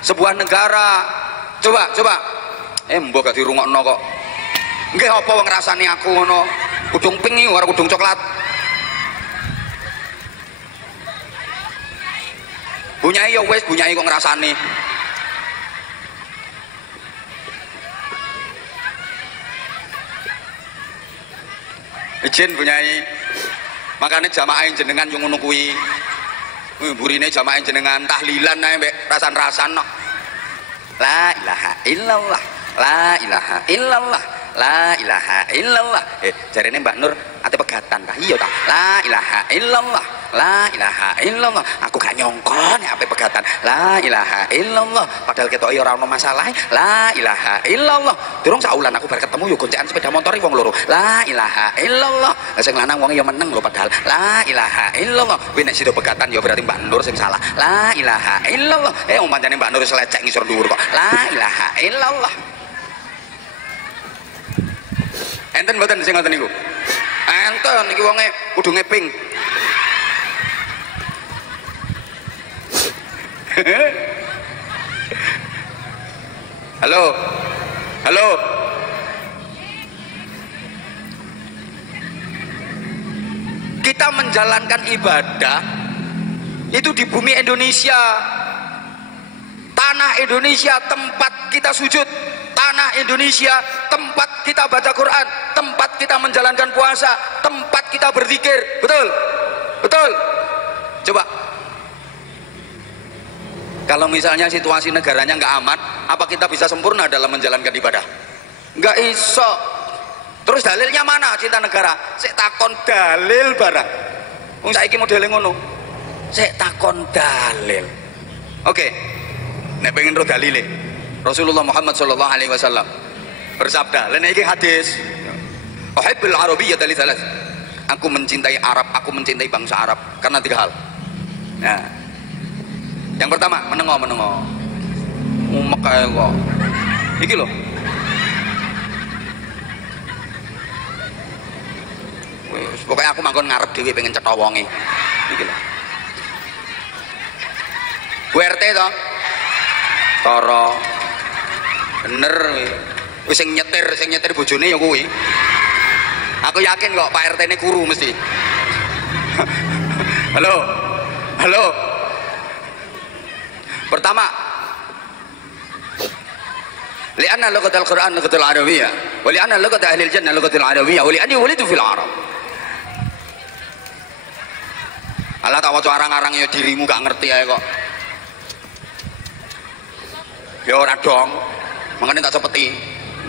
sebuah negara. Coba mbok gak dirungokno kok. Nggih apa wong ngrasani aku ngono. Kudung pink iki ora kudung coklat. Bunyai ya wis, bunyai kok ngrasani. Izin bunyai. Makanya jamaah jenengan yang ngono kuwi. Burine jamaah jenengan tahlilan ae mbek rasan-rasan no. La ilaha illallah, la ilaha illallah, la ilaha illallah. Jarene Mbak Nur ate pegatan ta? Iya ta. La ilaha illallah, la ilaha illallah. Aku gak nyongkon ape pegatan. La ilaha illallah. Padahal ketok ora ono masalah. La ilaha illallah. Durung saulan aku bar ketemu yo goncekan sepeda motor wong loro. La ilaha illallah. Lah sing lanang wong ya meneng lho padahal. La ilaha illallah. Kuwi nek sida pegatan ya berarti Mbak Nur sing salah. La ilaha illallah. Wong pancene Mbak Nur selecek ngisor dhuwur kok. La ilaha illallah. Enten mboten sing ngoten niku? Enten iki wonge kudu ngeping. Halo. Halo. Kita menjalankan ibadah itu di bumi Indonesia, tanah Indonesia tempat kita sujud, tanah Indonesia tempat kita baca Quran, tempat kita menjalankan puasa, tempat kita berzikir. Betul? Betul? Coba kalau misalnya situasi negaranya nggak aman, apa kita bisa sempurna dalam menjalankan ibadah? Nggak iso. Terus dalilnya mana cinta negara? Sik takon dalil barang. Wong saiki modele ngono. Sik takon dalil. Oke. Nek pengen ro dalile. Rasulullah Muhammad sallallahu alaihi wasallam bersabda, "Lan iki hadis. Uhibbul arabiyyah li thalath." Aku mencintai Arab, aku mencintai bangsa Arab karena 3 hal. Nah. Yang pertama, menengo. Umek kae kok. Iki lho. Pokoknya aku mangkon ngarep dhewe pengen cetha wonge. Iki lho. WRT to. Tara. Bener wis sing nyetir bojone ya kuwi. Aku yakin kok Pak RT ini guru mesti. Halo. Halo. Pertama, li'anna lughatal Qur'an lughatul Arabiyyah, wa li'anna lughata ahli al-jannah lughatul Arabiyyah, wa li'anni wulidu fil Arab. Alah tak waca arang-arang ya dirimu gak ngerti ae kok. Ya ora dong. Makanya tak sepeti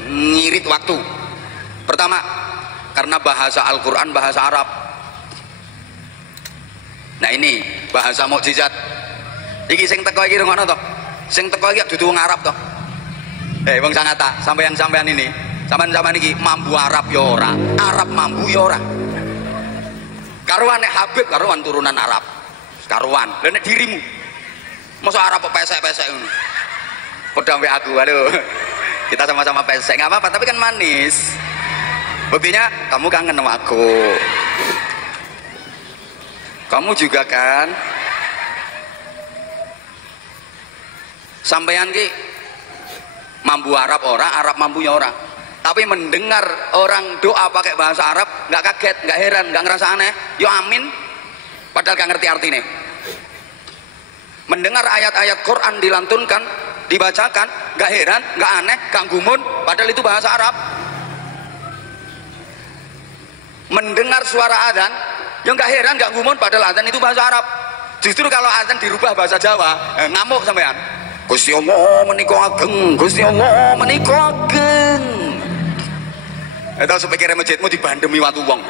ngirit waktu. Pertama, karena bahasa Al-Qur'an bahasa Arab. Nah ini bahasa mukjizat. Iki sing teko iki ngono to. Sing teko iki dudu wong Arab to. Wong Sangatta, sampean ini, sampean iki mambu Arab ya ora, Arab mambu ya ora. Karuan nek Habib karuan turunan Arab. Karuan. Lah nek dirimu masa Arab kok pesek-pesek ngono. Padha mbek aku, halo. Kita sama-sama pesek, enggak apa-apa, tapi kan manis. Buktinya kamu kangen sama aku. Kamu juga kan? Sampean ki mambu Arab ora, Arab mambunya ora. Tapi mendengar orang doa pakai bahasa Arab nggak kaget, nggak heran, nggak ngerasa aneh. Yo amin. Padahal nggak ngerti artinya. Mendengar ayat-ayat Quran dilantunkan, dibacakan, nggak heran, nggak aneh, nggak gumun. Padahal itu bahasa Arab. Mendengar suara adzan, yang nggak heran, nggak gumun. Padahal adzan itu bahasa Arab. Justru kalau adzan dirubah bahasa Jawa, ngamuk sampean. Gusti Allah menika ageng, Gusti Allah menika ageng. Tahu sepikirnya masjidmu dibandemi watu wong.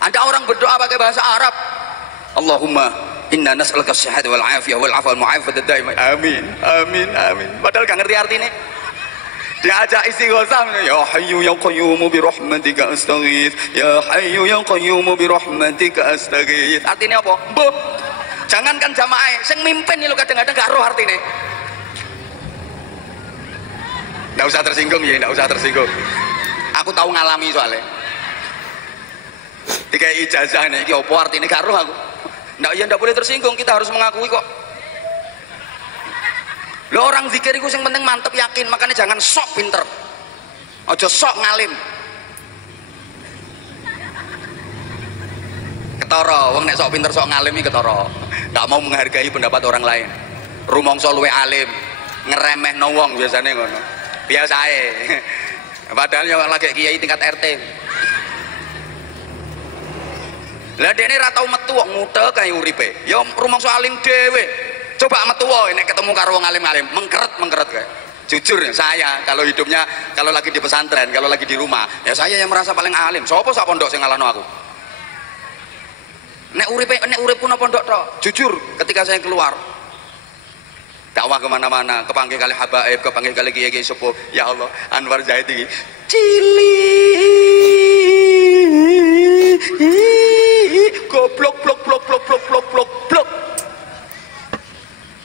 Ada orang berdoa pakai bahasa Arab. Allahumma inna nas'aluka as-sihhata wal afiyah wal afwa wal mu'afata daimah. Amin, amin, amin. Padahal gak ngerti artinya. Diajak istighosah, ya hayyu ya qayyum bi rahmatika astaghits, ya hayyu ya qayyum bi rahmatika astaghits. Artinya apa? Mbah. Jangankan jamaah, sing mimpin lho kadang-kadang gak roh artinya. Nggak usah tersinggung ya, nggak usah tersinggung. Aku tahu ngalami soalnya. Dikai ijazah nih, iki opo artinya gak roh aku. Nggak boleh tersinggung, kita harus mengakui kok. Lo orang zikir itu yang penting mantep yakin, makanya jangan sok pinter. Ojo sok ngalim. Ketara, wong nek sok pinter sok ngalim iki ketara. Nggak mau menghargai pendapat orang lain. Rumangsa luwe alim, ngeremeh no wong biasanya ngono. Biasa aja. Padahal yang lagi kiai tingkat RT. Lah dene ra tau metu kok ngutek kae uripe. Ya rumangsa alim dhewe. Coba metu wae nek ketemu karo wong alim-alim, mengkeret kae. Jujur saya kalau hidupnya kalau lagi di pesantren, kalau lagi di rumah, ya saya yang merasa paling alim. Sopo sak pondok sing ngalahno aku? Nek uripku nang pondok tok. Jujur ketika saya keluar dakwah kemana-mana, kepanggil kali habaib, kepanggil kali kiai-kiai sepuh, ya Allah, Anwar Zahid ini goblok blok.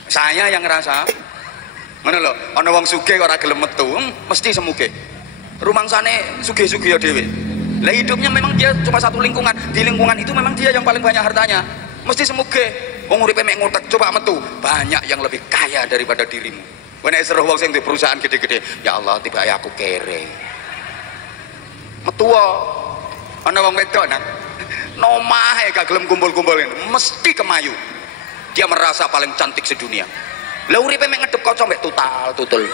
Saya yang ngerasa mana loh, ana wong sugih kok ora gelem metu, mesti semuge. Rumangsane sugih-sugih ya dhewe. Lah hidupnya memang dia cuma satu lingkungan, di lingkungan itu memang dia yang paling banyak hartanya, mesti semuge. wong uripe mek ngutek, coba metu, banyak yang lebih kaya daripada dirimu. Nek seru wong sing di perusahaan gede-gede, ya Allah tiba aku kere. Metu ana wong wedok nang nomahe gak gelem kumpul-kumpulin, mesti kemayu. Dia merasa paling cantik sedunia. Lah uripe mek ngedep kanca mek tutul.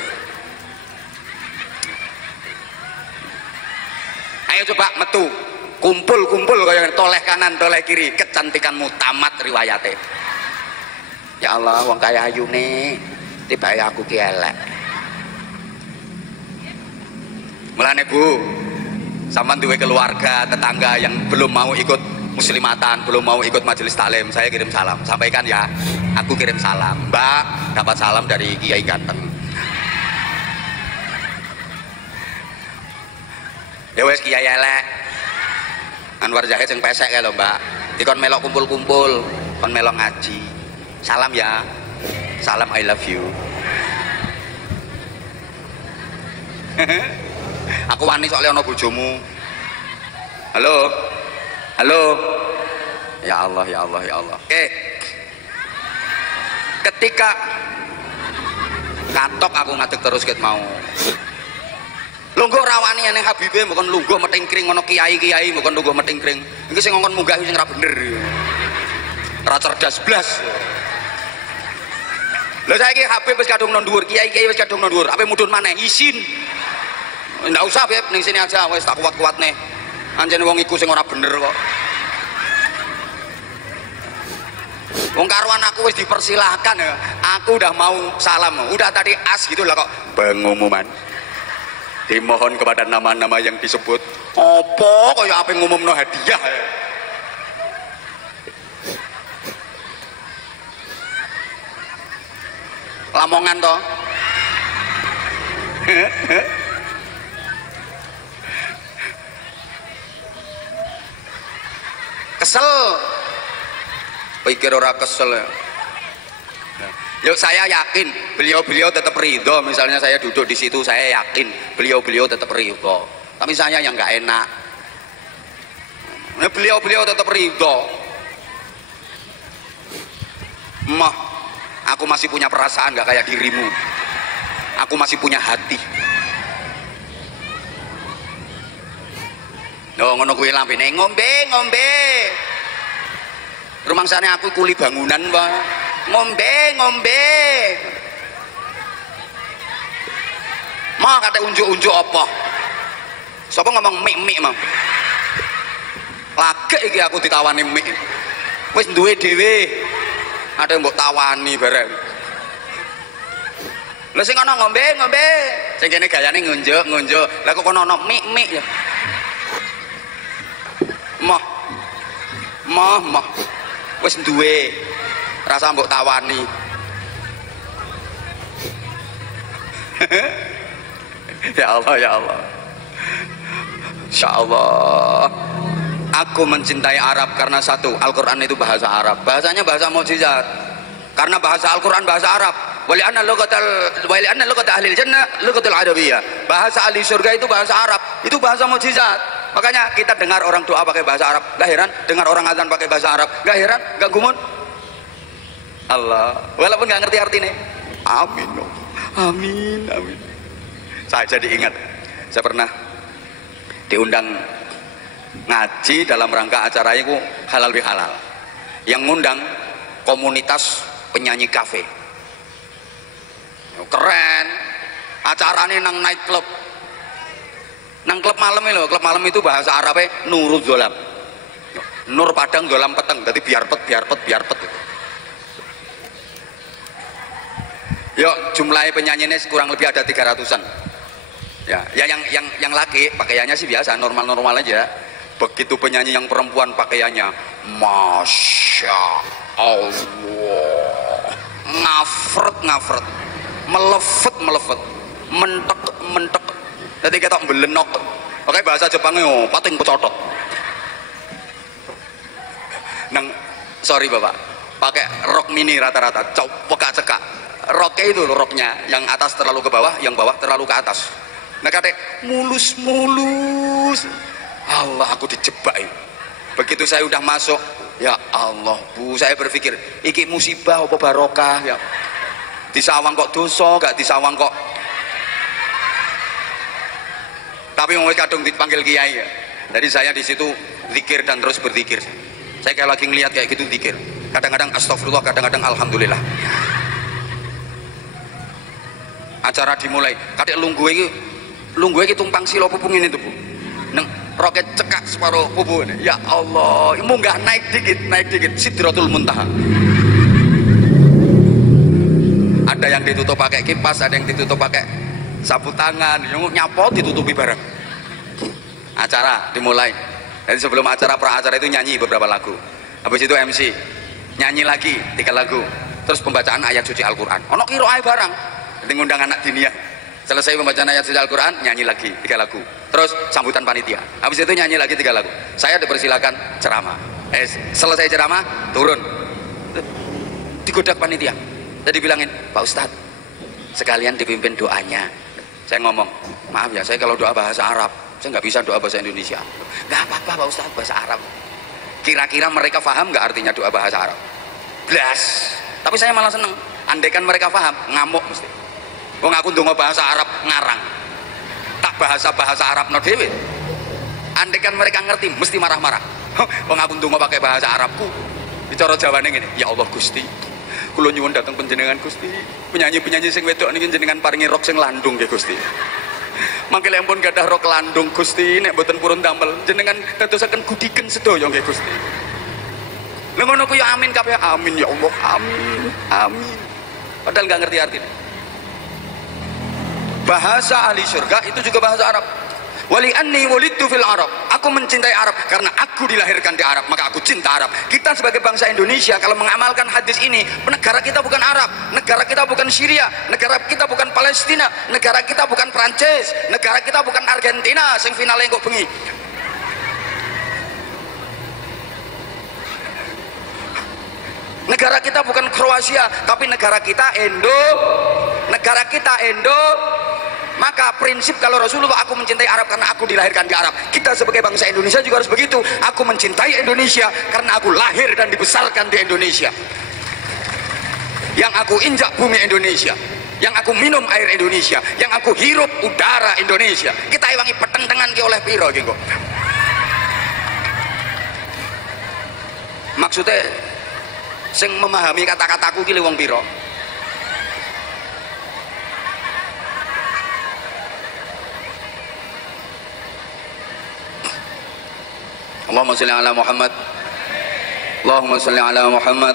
Ayo coba metu, kumpul kaya toleh kanan toleh kiri, kecantikanmu tamat riwayate. Ya Allah wong kaya ayune tiba aku ki elek. Mulane Bu, sampean duwe keluarga, tetangga yang belum mau ikut muslimatan, belum mau ikut majelis taklim, saya kirim salam. Sampaikan ya, aku kirim salam. Mbak, dapat salam dari Kiai ganteng. Ya wes Kiai elek. Anwar Zahid sing pesek kae lho, Mbak. Dikon melok kumpul-kumpul, kon melok ngaji. Salam ya. Salam I love you. Aku wani soalnya ana bojomu. Halo. Ya Allah. Oke. Ketika katok aku ngadeg terus ket mau. Lungguh rawani ning Habibe bukan lungguh metingkring ngono kiai-kiai bukan lungguh metingkring. Iki sing ngongkon munggah sing ra bener. Ra cerdas blas. Lha saiki Habib wis kadung nang dhuwur, kiai-kiai wis kadung nang dhuwur. Ape mudhun maneh izin. Ndak usah Beb, ning sini aja wis tak kuat-kuatne. Anjene wong iku sing ora bener kok. Wong karuan aku wis dipersilahkan ya. Aku udah mau salam, udah tadi as gitu lah kok. Pengumuman. Dimohon kepada nama-nama yang disebut. Apa kaya ape ngumumno hadiah ya. Lamongan toh. Kesel. Pikir ora kesel ya. Yuk saya yakin beliau tetap ridho. Misalnya saya duduk di situ, saya yakin beliau tetap ridho. Tapi saya yang nggak enak. Beliau tetap ridho. Mah, aku masih punya perasaan nggak kayak dirimu. Aku masih punya hati. No, ngono kuwi lampene ngombe. Rumangsane aku kuli bangunan wae. Ngombe. Mah kate unjuk-unjuk apa? Sapa ngomong mik-mik mah. Lagek iki aku ditawani mik. Wis duwe dhewe. Ada mbok tawani bareng. Lha sing ana ngombe. Sing kene gayane ngunjuk. Lah kok ana mik-mik ya. Mah. Wis duwe. Rasa mbok tawani. Ya Allah. Insyaallah. Aku mencintai Arab karena satu, Al-Quran itu bahasa Arab. Bahasanya bahasa mukjizat. Karena bahasa Al-Quran bahasa Arab. Wali anna lughata ahlil jannah lughatul arabiyyah. Bahasa ahli surga itu bahasa Arab. Itu bahasa mukjizat. Makanya kita dengar orang doa pakai bahasa Arab, gak heran. Dengar orang azan pakai bahasa Arab, gak heran, gak gumun. Allah, walaupun gak ngerti artinya. Amin. Saya jadi ingat, saya pernah diundang ngaji dalam rangka acara itu halal bihalal. Yang ngundang komunitas penyanyi kafe. Keren. Acaranya nang night club. Nang klub malam itu, klub malam itu bahasa Arabnya nurul zolam. Nur padang zolam peteng, jadi biar pet. Yuk jumlah penyanyinya kurang lebih ada 300-an. Ya yang laki pakaiannya sih biasa, normal aja. Begitu penyanyi yang perempuan pakaiannya, Masya Allah, ngafret, melefet, mentek. Jadi kita belenok. Oke bahasa Jepangnya pating pecotot. Sorry bapak, pakai rok mini rata-rata, peka-cekak. Roknya itu roknya, yang atas terlalu ke bawah, yang bawah terlalu ke atas. Nah kata mulus. Allah aku dijebak. Begitu saya udah masuk, Ya Allah Bu, saya berpikir iki musibah apa barokah ya. Disawang kok dosa, gak disawang kok. Tapi mau kadung dipanggil kiai ya. Jadi saya di situ zikir dan terus berzikir. Saya kayak lagi ngelihat kayak gitu zikir. Kadang-kadang astagfirullah, kadang-kadang alhamdulillah. Acara dimulai. Kadek lungguh iki tumpang silo pupung ini tuh Bu. Neng roket cekak separuh pupu ini. Ya Allah, munggah naik dikit Sidratul Muntaha. Ada yang ditutup pakai kipas, ada yang ditutup pakai sapu tangan, yang nyapot ditutupi bareng. Acara dimulai. Jadi sebelum acara pra-acara itu nyanyi beberapa lagu. Habis itu MC nyanyi lagi 3 lagu. Terus pembacaan ayat suci Al-Qur'an. Ono kiroae barang. Jadi ngundang anak dinia. Selesai pembacaan ayat suci Al-Qur'an, nyanyi lagi 3 lagu. Terus sambutan panitia. Habis itu nyanyi lagi 3 lagu. Saya dipersilakan ceramah. Selesai ceramah, turun. Digodak panitia. Jadi bilangin, Pak Ustadz, sekalian dipimpin doanya. Saya ngomong, maaf ya, saya kalau doa bahasa Arab, saya nggak bisa doa bahasa Indonesia. Nggak apa-apa Pak Ustadz, bahasa Arab. Kira-kira mereka paham nggak artinya doa bahasa Arab? Blas. Tapi saya malah seneng. Andaikan mereka paham, ngamuk mesti. Wong aku ndonga bahasa Arab ngarang. Tak bahasa Arab no dewe. Andaikan mereka ngerti, mesti marah-marah. Wong aku ndonga pakai bahasa Arabku. Bicara Jawane ngene, ya Allah Gusti. Kula nyuwun dateng panjenengan Gusti. Penyanyi-penyanyi sing wedok niki jenengan paringi rok sing landung nggih Gusti. Mangke ampun gadah rok landung Gusti, nek mboten purun damel jenengan dadosaken gudiken sedaya nggih Gusti. Lha ngono ku ya amin kabeh. Amin ya Allah, amin. Amin. Padahal nggak ngerti artinya. Bahasa ahli surga itu juga bahasa Arab. Wali anni wulidtu fil Arab. Aku mencintai Arab karena aku dilahirkan di Arab, maka aku cinta Arab. Kita sebagai bangsa Indonesia kalau mengamalkan hadis ini, negara kita bukan Arab, negara kita bukan Syria, negara kita bukan Palestina, negara kita bukan Prancis, negara kita bukan Argentina sing finale kok bengi. Negara kita bukan Kroasia, tapi negara kita negara kita Maka prinsip kalau Rasulullah, aku mencintai Arab karena aku dilahirkan di Arab. Kita sebagai bangsa Indonesia juga harus begitu. Aku mencintai Indonesia karena aku lahir dan dibesarkan di Indonesia. Yang aku injak bumi Indonesia, yang aku minum air Indonesia, yang aku hirup udara Indonesia. Kita iwangi petentengan ki oleh piro ki kok. Maksudnya sing memahami kata-kataku ki wong piro? Allahumma sholli ala Muhammad. Allahumma sholli ala Muhammad.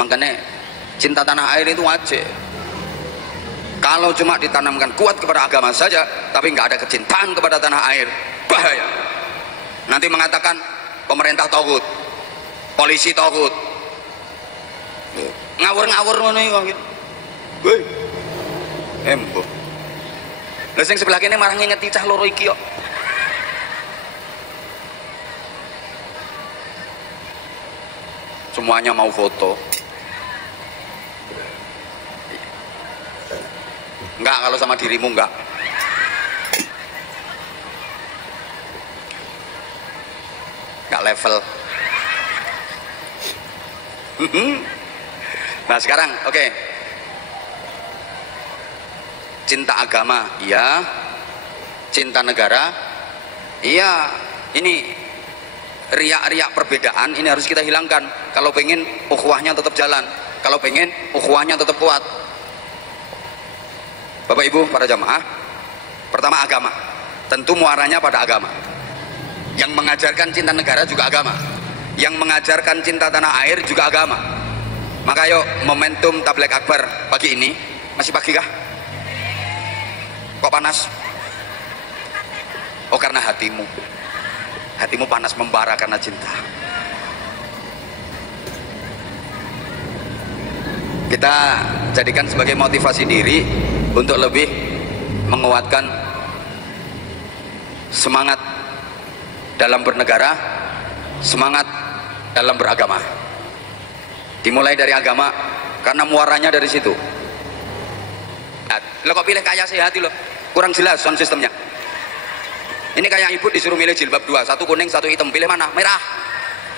Makanya cinta tanah air itu wajib. Kalau cuma ditanamkan kuat kepada agama saja tapi nggak ada kecintaan kepada tanah air, bahaya. Nanti mengatakan pemerintah tauhid, polisi tauhid, ngawur-ngawur ngono iki. Woi. Embo. Lah sing sebelah kene marang ngingeti cah loro iki kok. Semuanya mau foto. Enggak, kalau sama dirimu enggak. Enggak level. Nah sekarang oke. Cinta agama iya, cinta negara iya. Ini riak-riak perbedaan ini harus kita hilangkan kalau pengen ukhuwahnya tetap jalan, kalau pengen ukhuwahnya tetap kuat. Bapak Ibu para jamaah, pertama agama, tentu muaranya pada agama. Yang mengajarkan cinta negara juga agama, yang mengajarkan cinta tanah air juga agama. Maka yuk momentum tabligh akbar pagi ini, masih pagi kah? Kok panas? Oh karena hatimu panas membara karena cinta. Kita jadikan sebagai motivasi diri untuk lebih menguatkan semangat dalam bernegara, semangat dalam beragama. Dimulai dari agama karena muaranya dari situ. Lo kok pilih kaya sehat lo? Kurang jelas sound sistemnya. Ini kayak ibu disuruh milih jilbab 2, satu kuning satu hitam, pilih mana? Merah.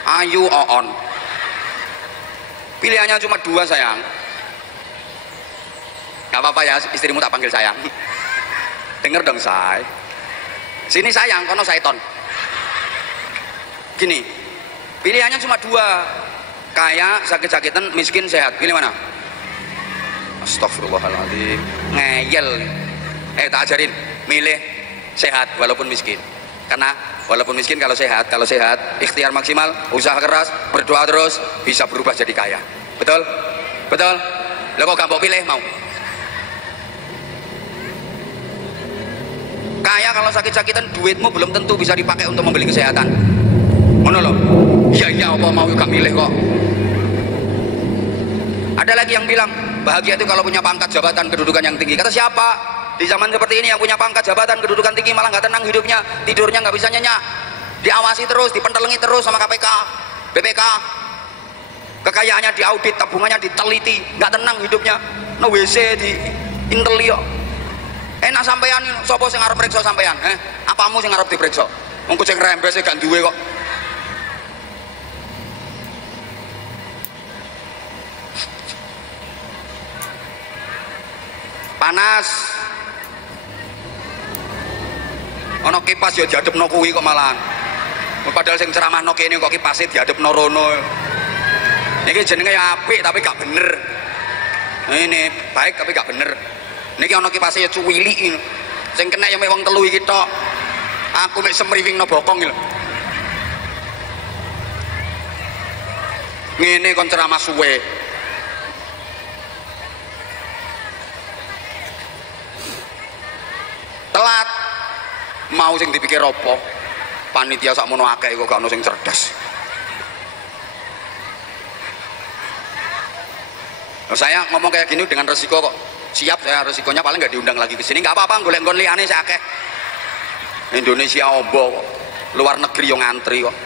Ayu, Oon. Pilihannya cuma dua sayang. Gak apa-apa ya, istrimu tak panggil sayang. Dengar dong say. Sini sayang, kono Saiton. Gini, pilihannya cuma dua. Kaya, sakit-sakitan, miskin, sehat. Pilih mana? Astagfirullahaladzim. Ngeyel. Tak ajarin, milih sehat walaupun miskin. Karena walaupun miskin kalau sehat ikhtiar maksimal, usaha keras, berdoa terus, bisa berubah jadi kaya. Betul? Betul? Lo kok gak mau pilih mau? Kaya kalau sakit-sakitan duitmu belum tentu bisa dipakai untuk membeli kesehatan. Ngono loh. Iya apa mau gak milih kok. Ada lagi yang bilang bahagia itu kalau punya pangkat jabatan kedudukan yang tinggi. Kata siapa? Di zaman seperti ini yang punya pangkat jabatan kedudukan tinggi malah nggak tenang hidupnya, tidurnya nggak bisa nyenyak, diawasi terus, dipentelengi terus sama KPK, BPK, kekayaannya diaudit, tabungannya diteliti, nggak tenang hidupnya, no WC di intelio. Enak sampean, sopo sing arep periksa sampean? Apamu sing arep diperiksa? Wong kucing rembes gak duwe kok. Panas. Ono kipas ya diadepno kuwi kok malahan. Padahal sing ceramahno kene kok kipase diadepno rono. Niki jenenge apik tapi gak bener. Ini baik tapi gak bener. Niki ana kipase ya cuwilik. Sing kena ya mek wong telu iki tok. Aku mek semriwingno bokong iki lho. Ngene kon ceramah suwe. Telat. Mau sing dipikir apa? Panitia sakmono akeh kok gak ono sing cerdas. Saya ngomong kayak gini dengan resiko kok. Siap saya resikonya paling nggak diundang lagi ke sini. Nggak apa-apa, golek nggon liyane saya akeh. Indonesia ombo kok. Luar negeri yang ngantri kok.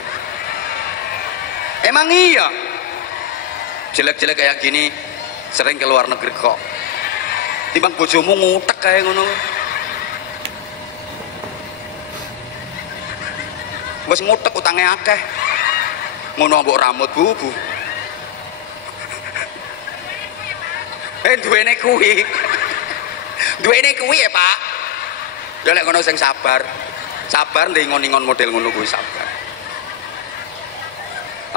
Emang iya. Jelek-jelek kayak gini sering ke luar negeri kok. Timbang bojomu ngutek kayak ngono. Wes ngutek utangnya akeh. Ngono mbok rambut bubu. Duwene kuwi. Duwene kuwi ya, Pak. Ya lek ngono sing sabar. Sabar ndengon-ingon model ngono kuwi sabar.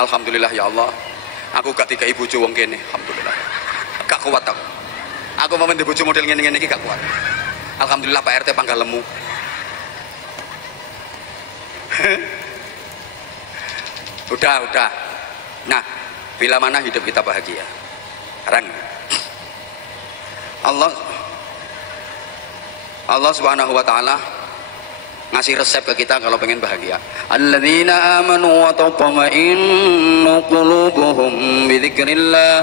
Alhamdulillah ya Allah. Aku gak dikai bojo wong kene, alhamdulillah. Gak kuat aku. Aku mau ndek bojo model ngene-ngene iki gak kuat. Alhamdulillah Pak RT panggal lemu. Udah. Nah, bila mana hidup kita bahagia? Sekarang Allah Subhanahu wa taala ngasih resep ke kita kalau pengen bahagia. Alladzina amanu wa tatma'innu qulubuhum bi dzikrillah.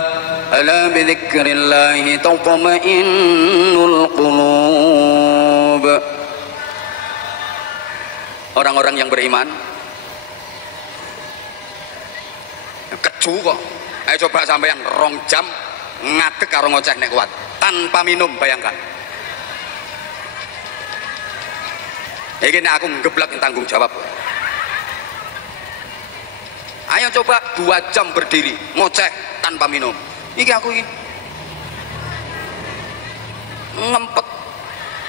Ala bi dzikrillah tatma'innul qulub. Orang-orang yang beriman kecu kok. Ayo coba sampai yang 2 jam ngadeg karo ngoceh nek kuat tanpa minum, bayangkan. Ini aku ngeblak tanggung jawab. Ayo coba 2 jam berdiri ngoceh tanpa minum. Iki aku iki ngempet.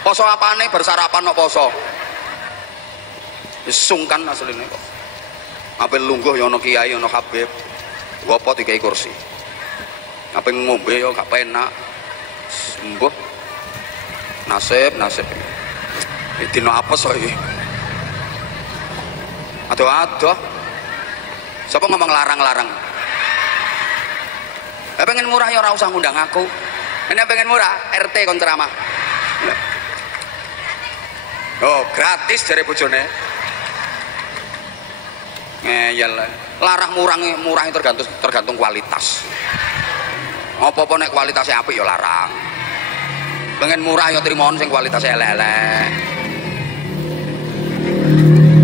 Poso apane bersarapan no poso. Sungkan asline kok. Ape lungguh ya ono kiai ono habib. Gopo dikai kursi. Ape ngombe ya gak penak. Sembuh. Nasib. Dino apa soy? Aduh. Siapa ngomong larang-larang? Pengen murah ya ora usah ngundang aku. Ini pengen murah, RT kon ceramah. Oh, gratis dari bojone. Ngeyel. Larang murah itu tergantung kualitas. Apa-apa nek kualitasnya apik ya larang. Pengen murah ya trimoon sing kualitasnya elek-elek.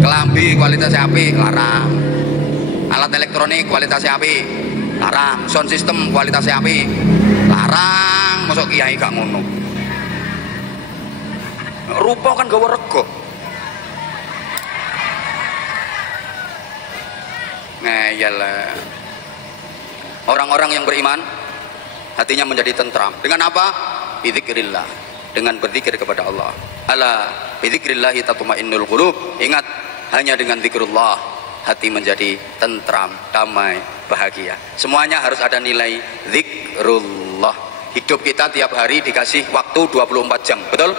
Kelambi kualitasnya apik larang. Alat elektronik kualitasnya apik larang. Sound system kualitasnya apik larang. Masuk kiai gak ngono. Rupa kan gawe rego. ngeyel. Orang-orang yang beriman hatinya menjadi tentram dengan apa? Bidzikrillah, dengan berzikir kepada Allah. Ala bidzikrillah tatmainnul qulub. Ingat, hanya dengan zikrullah hati menjadi tentram, damai, bahagia. Semuanya harus ada nilai zikrullah. Hidup kita tiap hari dikasih waktu 24 jam, betul?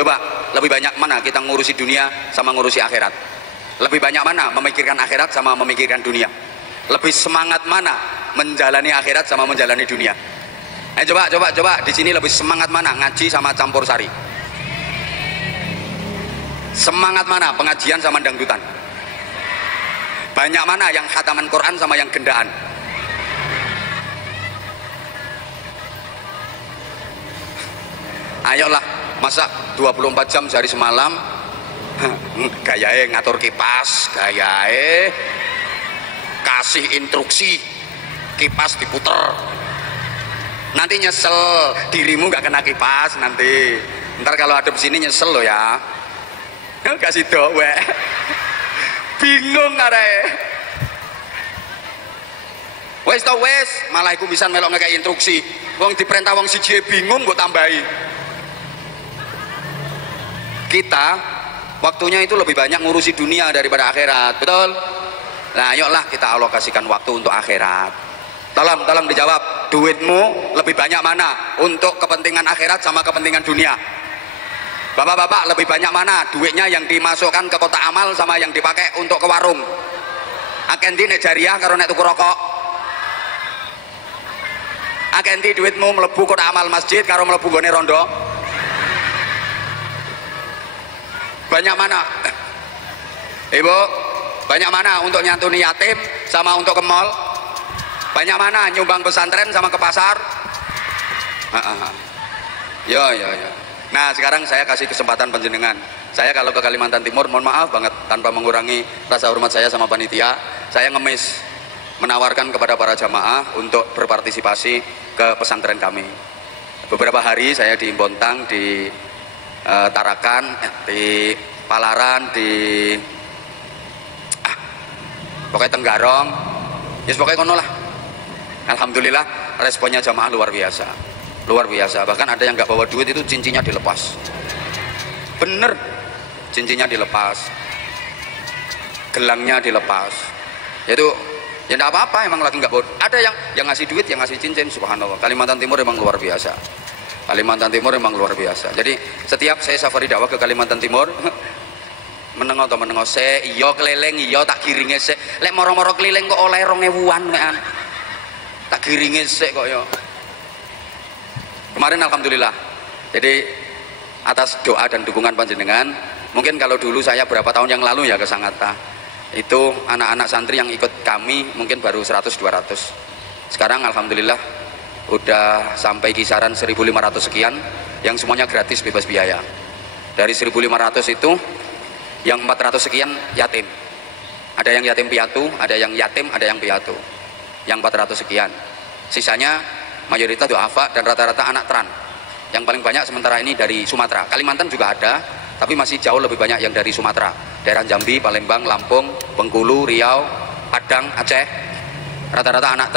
Coba lebih banyak mana kita ngurusi dunia sama ngurusi akhirat? Lebih banyak mana memikirkan akhirat sama memikirkan dunia? Lebih semangat mana menjalani akhirat sama menjalani dunia? Coba di sini lebih semangat mana ngaji sama campur sari? Semangat mana pengajian sama dangdutan? Banyak mana yang khataman Quran sama yang gendaan? Ayolah, masa 24 jam sehari semalam gayae ngatur kipas, gayae kasih instruksi kipas diputer, nanti nyesel dirimu gak kena kipas, nanti ntar kalau ada sini nyesel lo ya. Kasih doa bingung arek. Wes to wes, malah iku bisa melok ngekei instruksi. Wong diperintah wong siji bingung mbok tambahi. Kita waktunya itu lebih banyak ngurusi dunia daripada akhirat, betul? Nah, ayolah kita alokasikan waktu untuk akhirat. Tolong dijawab, duitmu lebih banyak mana untuk kepentingan akhirat sama kepentingan dunia? Bapak-bapak, lebih banyak mana duitnya yang dimasukkan ke kotak amal sama yang dipakai untuk ke warung? Akendi nek jariah karo nek tuku rokok? Akendi duitmu mlebu kotak amal masjid karo mlebu gone rondo? Banyak mana? Ibu, banyak mana untuk nyantuni yatim sama untuk ke mall? Banyak mana nyumbang pesantren sama ke pasar? Ya. Nah, sekarang saya kasih kesempatan panjenengan. Saya kalau ke Kalimantan Timur, mohon maaf banget, tanpa mengurangi rasa hormat saya sama panitia, saya ngemis menawarkan kepada para jamaah untuk berpartisipasi ke pesantren kami. Beberapa hari saya di Bontang, di Tarakan, di Palaran, di pokoknya Tenggarong, ya pokoknya kono lah. Alhamdulillah responnya jamaah luar biasa, bahkan ada yang nggak bawa duit itu cincinnya dilepas, bener, cincinnya dilepas, gelangnya dilepas, itu ya enggak apa-apa, emang lagi nggak bawa. Ada yang ngasih duit, yang ngasih cincin, subhanallah. Kalimantan Timur emang luar biasa. Kalimantan Timur emang luar biasa. Jadi setiap saya safari dakwah ke Kalimantan Timur, menengok se, iya keliling, iya tak giringe se. Lek moro-moro keliling kok oleh 2000-an kan. Tak giringe se kok ya. Kemarin alhamdulillah. Jadi atas doa dan dukungan panjenengan, mungkin kalau dulu saya berapa tahun yang lalu ya ke Sangatta, itu anak-anak santri yang ikut kami mungkin baru 100-200. Sekarang alhamdulillah udah sampai kisaran 1.500 sekian, yang semuanya gratis bebas biaya. Dari 1.500 itu yang 400 sekian yatim, ada yang yatim piatu, ada yang yatim, ada yang piatu, yang 400 sekian. Sisanya mayoritas duafa dan rata-rata anak tran. Yang paling banyak sementara ini dari Sumatera. Kalimantan juga ada, tapi masih jauh lebih banyak yang dari Sumatera, daerah Jambi, Palembang, Lampung, Bengkulu, Riau, Padang, Aceh. Rata-rata anak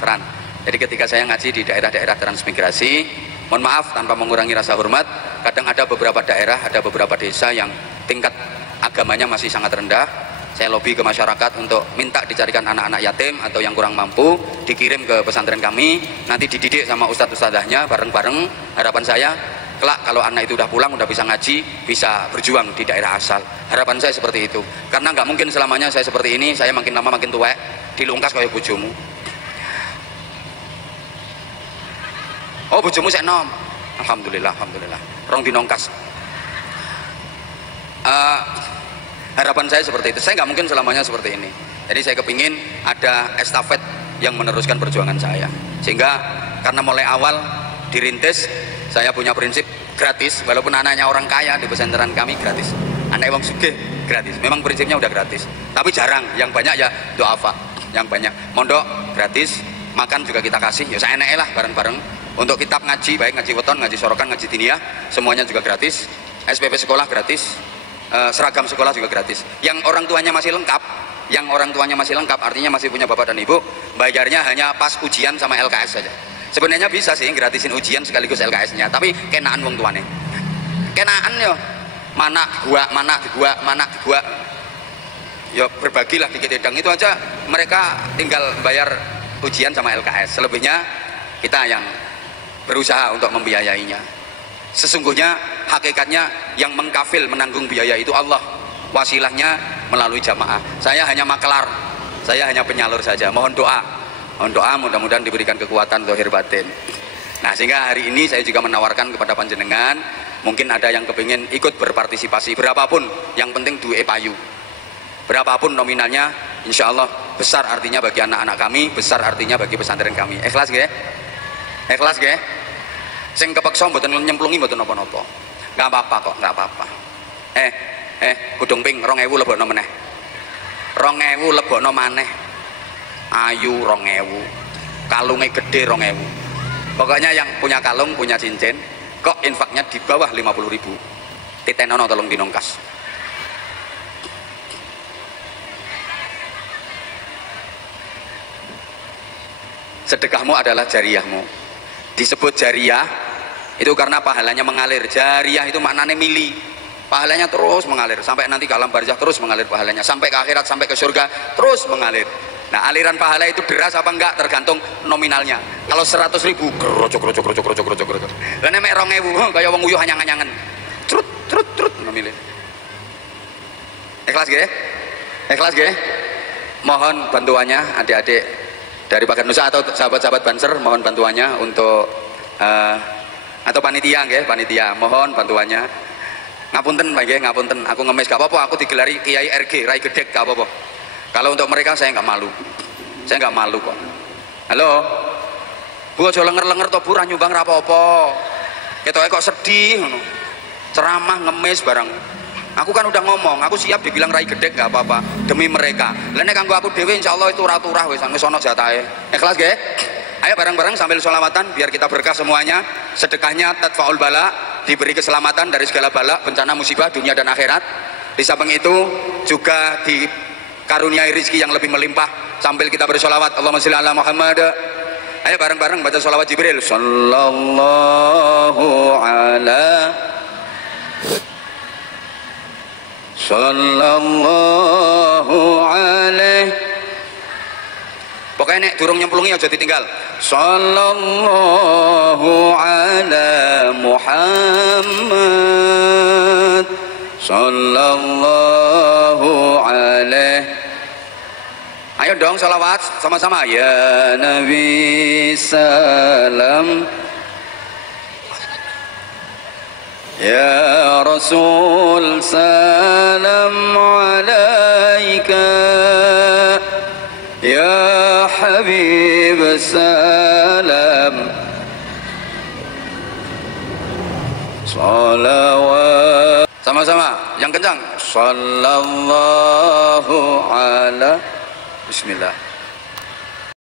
tran. Jadi ketika saya ngaji di daerah-daerah transmigrasi, mohon maaf tanpa mengurangi rasa hormat, kadang ada beberapa daerah, ada beberapa desa yang tingkat agamanya masih sangat rendah. Saya lobby ke masyarakat untuk minta dicarikan anak-anak yatim atau yang kurang mampu, dikirim ke pesantren kami, nanti dididik sama ustadz-ustadzahnya bareng-bareng. Harapan saya kelak kalau anak itu udah pulang, udah bisa ngaji, bisa berjuang di daerah asal. Harapan saya seperti itu, karena nggak mungkin selamanya saya seperti ini. Saya makin lama makin tua, dilungkas kayak bojomu. Oh, bojomu saya nom. Alhamdulillah. Rong dinongkas. Harapan saya seperti itu. Saya nggak mungkin selamanya seperti ini. Jadi saya kepingin ada estafet yang meneruskan perjuangan saya. Sehingga karena mulai awal dirintis, saya punya prinsip gratis. Walaupun anaknya orang kaya di pesantren kami gratis. Anak wong sugih gratis. Memang prinsipnya udah gratis. Tapi jarang. Yang banyak ya doafa. Yang banyak mondok gratis. Makan juga kita kasih. Ya saya enak lah bareng-bareng. Untuk kitab ngaji, baik ngaji weton, ngaji sorokan, ngaji diniyah, semuanya juga gratis. SPP sekolah gratis, seragam sekolah juga gratis. Yang orang tuanya masih lengkap, Yang orang tuanya masih lengkap, artinya masih punya bapak dan ibu, bayarnya hanya pas ujian sama LKS saja. Sebenarnya bisa sih gratisin ujian sekaligus LKS-nya, tapi kenaan wong tuane. Kenaan yo, mana gua. Ya berbagilah dikit edang itu aja, mereka tinggal bayar ujian sama LKS. Selebihnya kita yang berusaha untuk membiayainya. Sesungguhnya hakikatnya yang mengkafil menanggung biaya itu Allah, wasilahnya melalui jamaah. Saya hanya maklar, saya hanya penyalur saja. Mohon doa mudah-mudahan diberikan kekuatan zahir batin. Nah, sehingga hari ini saya juga menawarkan kepada panjenengan, mungkin ada yang kepingin ikut berpartisipasi berapapun, yang penting duwe payu. Berapapun nominalnya, insya Allah besar artinya bagi anak-anak kami, besar artinya bagi pesantren kami. Ikhlas nggih? Ikhlas nggih? Sing kepeksa mboten nyemplungi mboten napa-napa. Enggak apa-apa kok, enggak apa-apa. Kudung ping 2000 lebokno meneh. 2000 lebokno maneh. Ayu 2000. Kalunge gede 2000. Pokoknya yang punya kalung, punya cincin, kok infaknya di bawah 50.000. Titenono tolong dinongkas. Sedekahmu adalah jariyahmu. Disebut jariyah itu karena pahalanya mengalir. Jariyah itu maknanya mili, pahalanya terus mengalir sampai nanti ke alam barzakh, terus mengalir pahalanya sampai ke akhirat, sampai ke surga, terus mengalir. Nah, aliran pahala itu deras apa enggak tergantung nominalnya. Kalau 100.000 krocok. Lah nek 2000 kaya wong uyuh anyang-anyangen. Trut nomile. Ikhlas nggih? Ikhlas nggih? Mohon bantuannya adik-adik dari Pagar Nusa atau sahabat-sahabat Banser, mohon bantuannya untuk atau panitia nggih, panitia mohon bantuannya. Ngapunten Pak nggih, ngapunten aku ngemis gak apa-apa, aku digelari Kiai RG Rai Gedek gak apa-apa. Kalau untuk mereka saya nggak malu. Saya nggak malu kok. Halo. Bu aja lenger-lenger to Bu ra nyumbang ra apa-apa. Ketoke kok sedih ngono. Ceramah ngemis barang. Aku kan udah ngomong, aku siap dibilang Rai Gedek gak apa-apa demi mereka. Lah nek kanggo aku dhewe insyaallah itu turah-turah wis ana jatahe. Ikhlas nggih? Ayo bareng-bareng sambil sholawatan biar kita berkah semuanya. Sedekahnya tadfaul bala, diberi keselamatan dari segala bala, bencana musibah dunia dan akhirat. Di samping itu juga dikaruniai rezeki yang lebih melimpah sambil kita bersholawat. Allahumma sholli ala Muhammad. Ayo bareng-bareng baca sholawat Jibril. Sallallahu alaihi. Pokoknya nek durung nyemplungi aja ditinggal. Sallallahu ala Muhammad. Sallallahu alaihi. Ayo dong salawat sama-sama. Ya Nabi salam. Ya Rasul salam alaika. Ya Habib salam. Salawat sama-sama yang kencang. Sallallahu ala. Bismillah.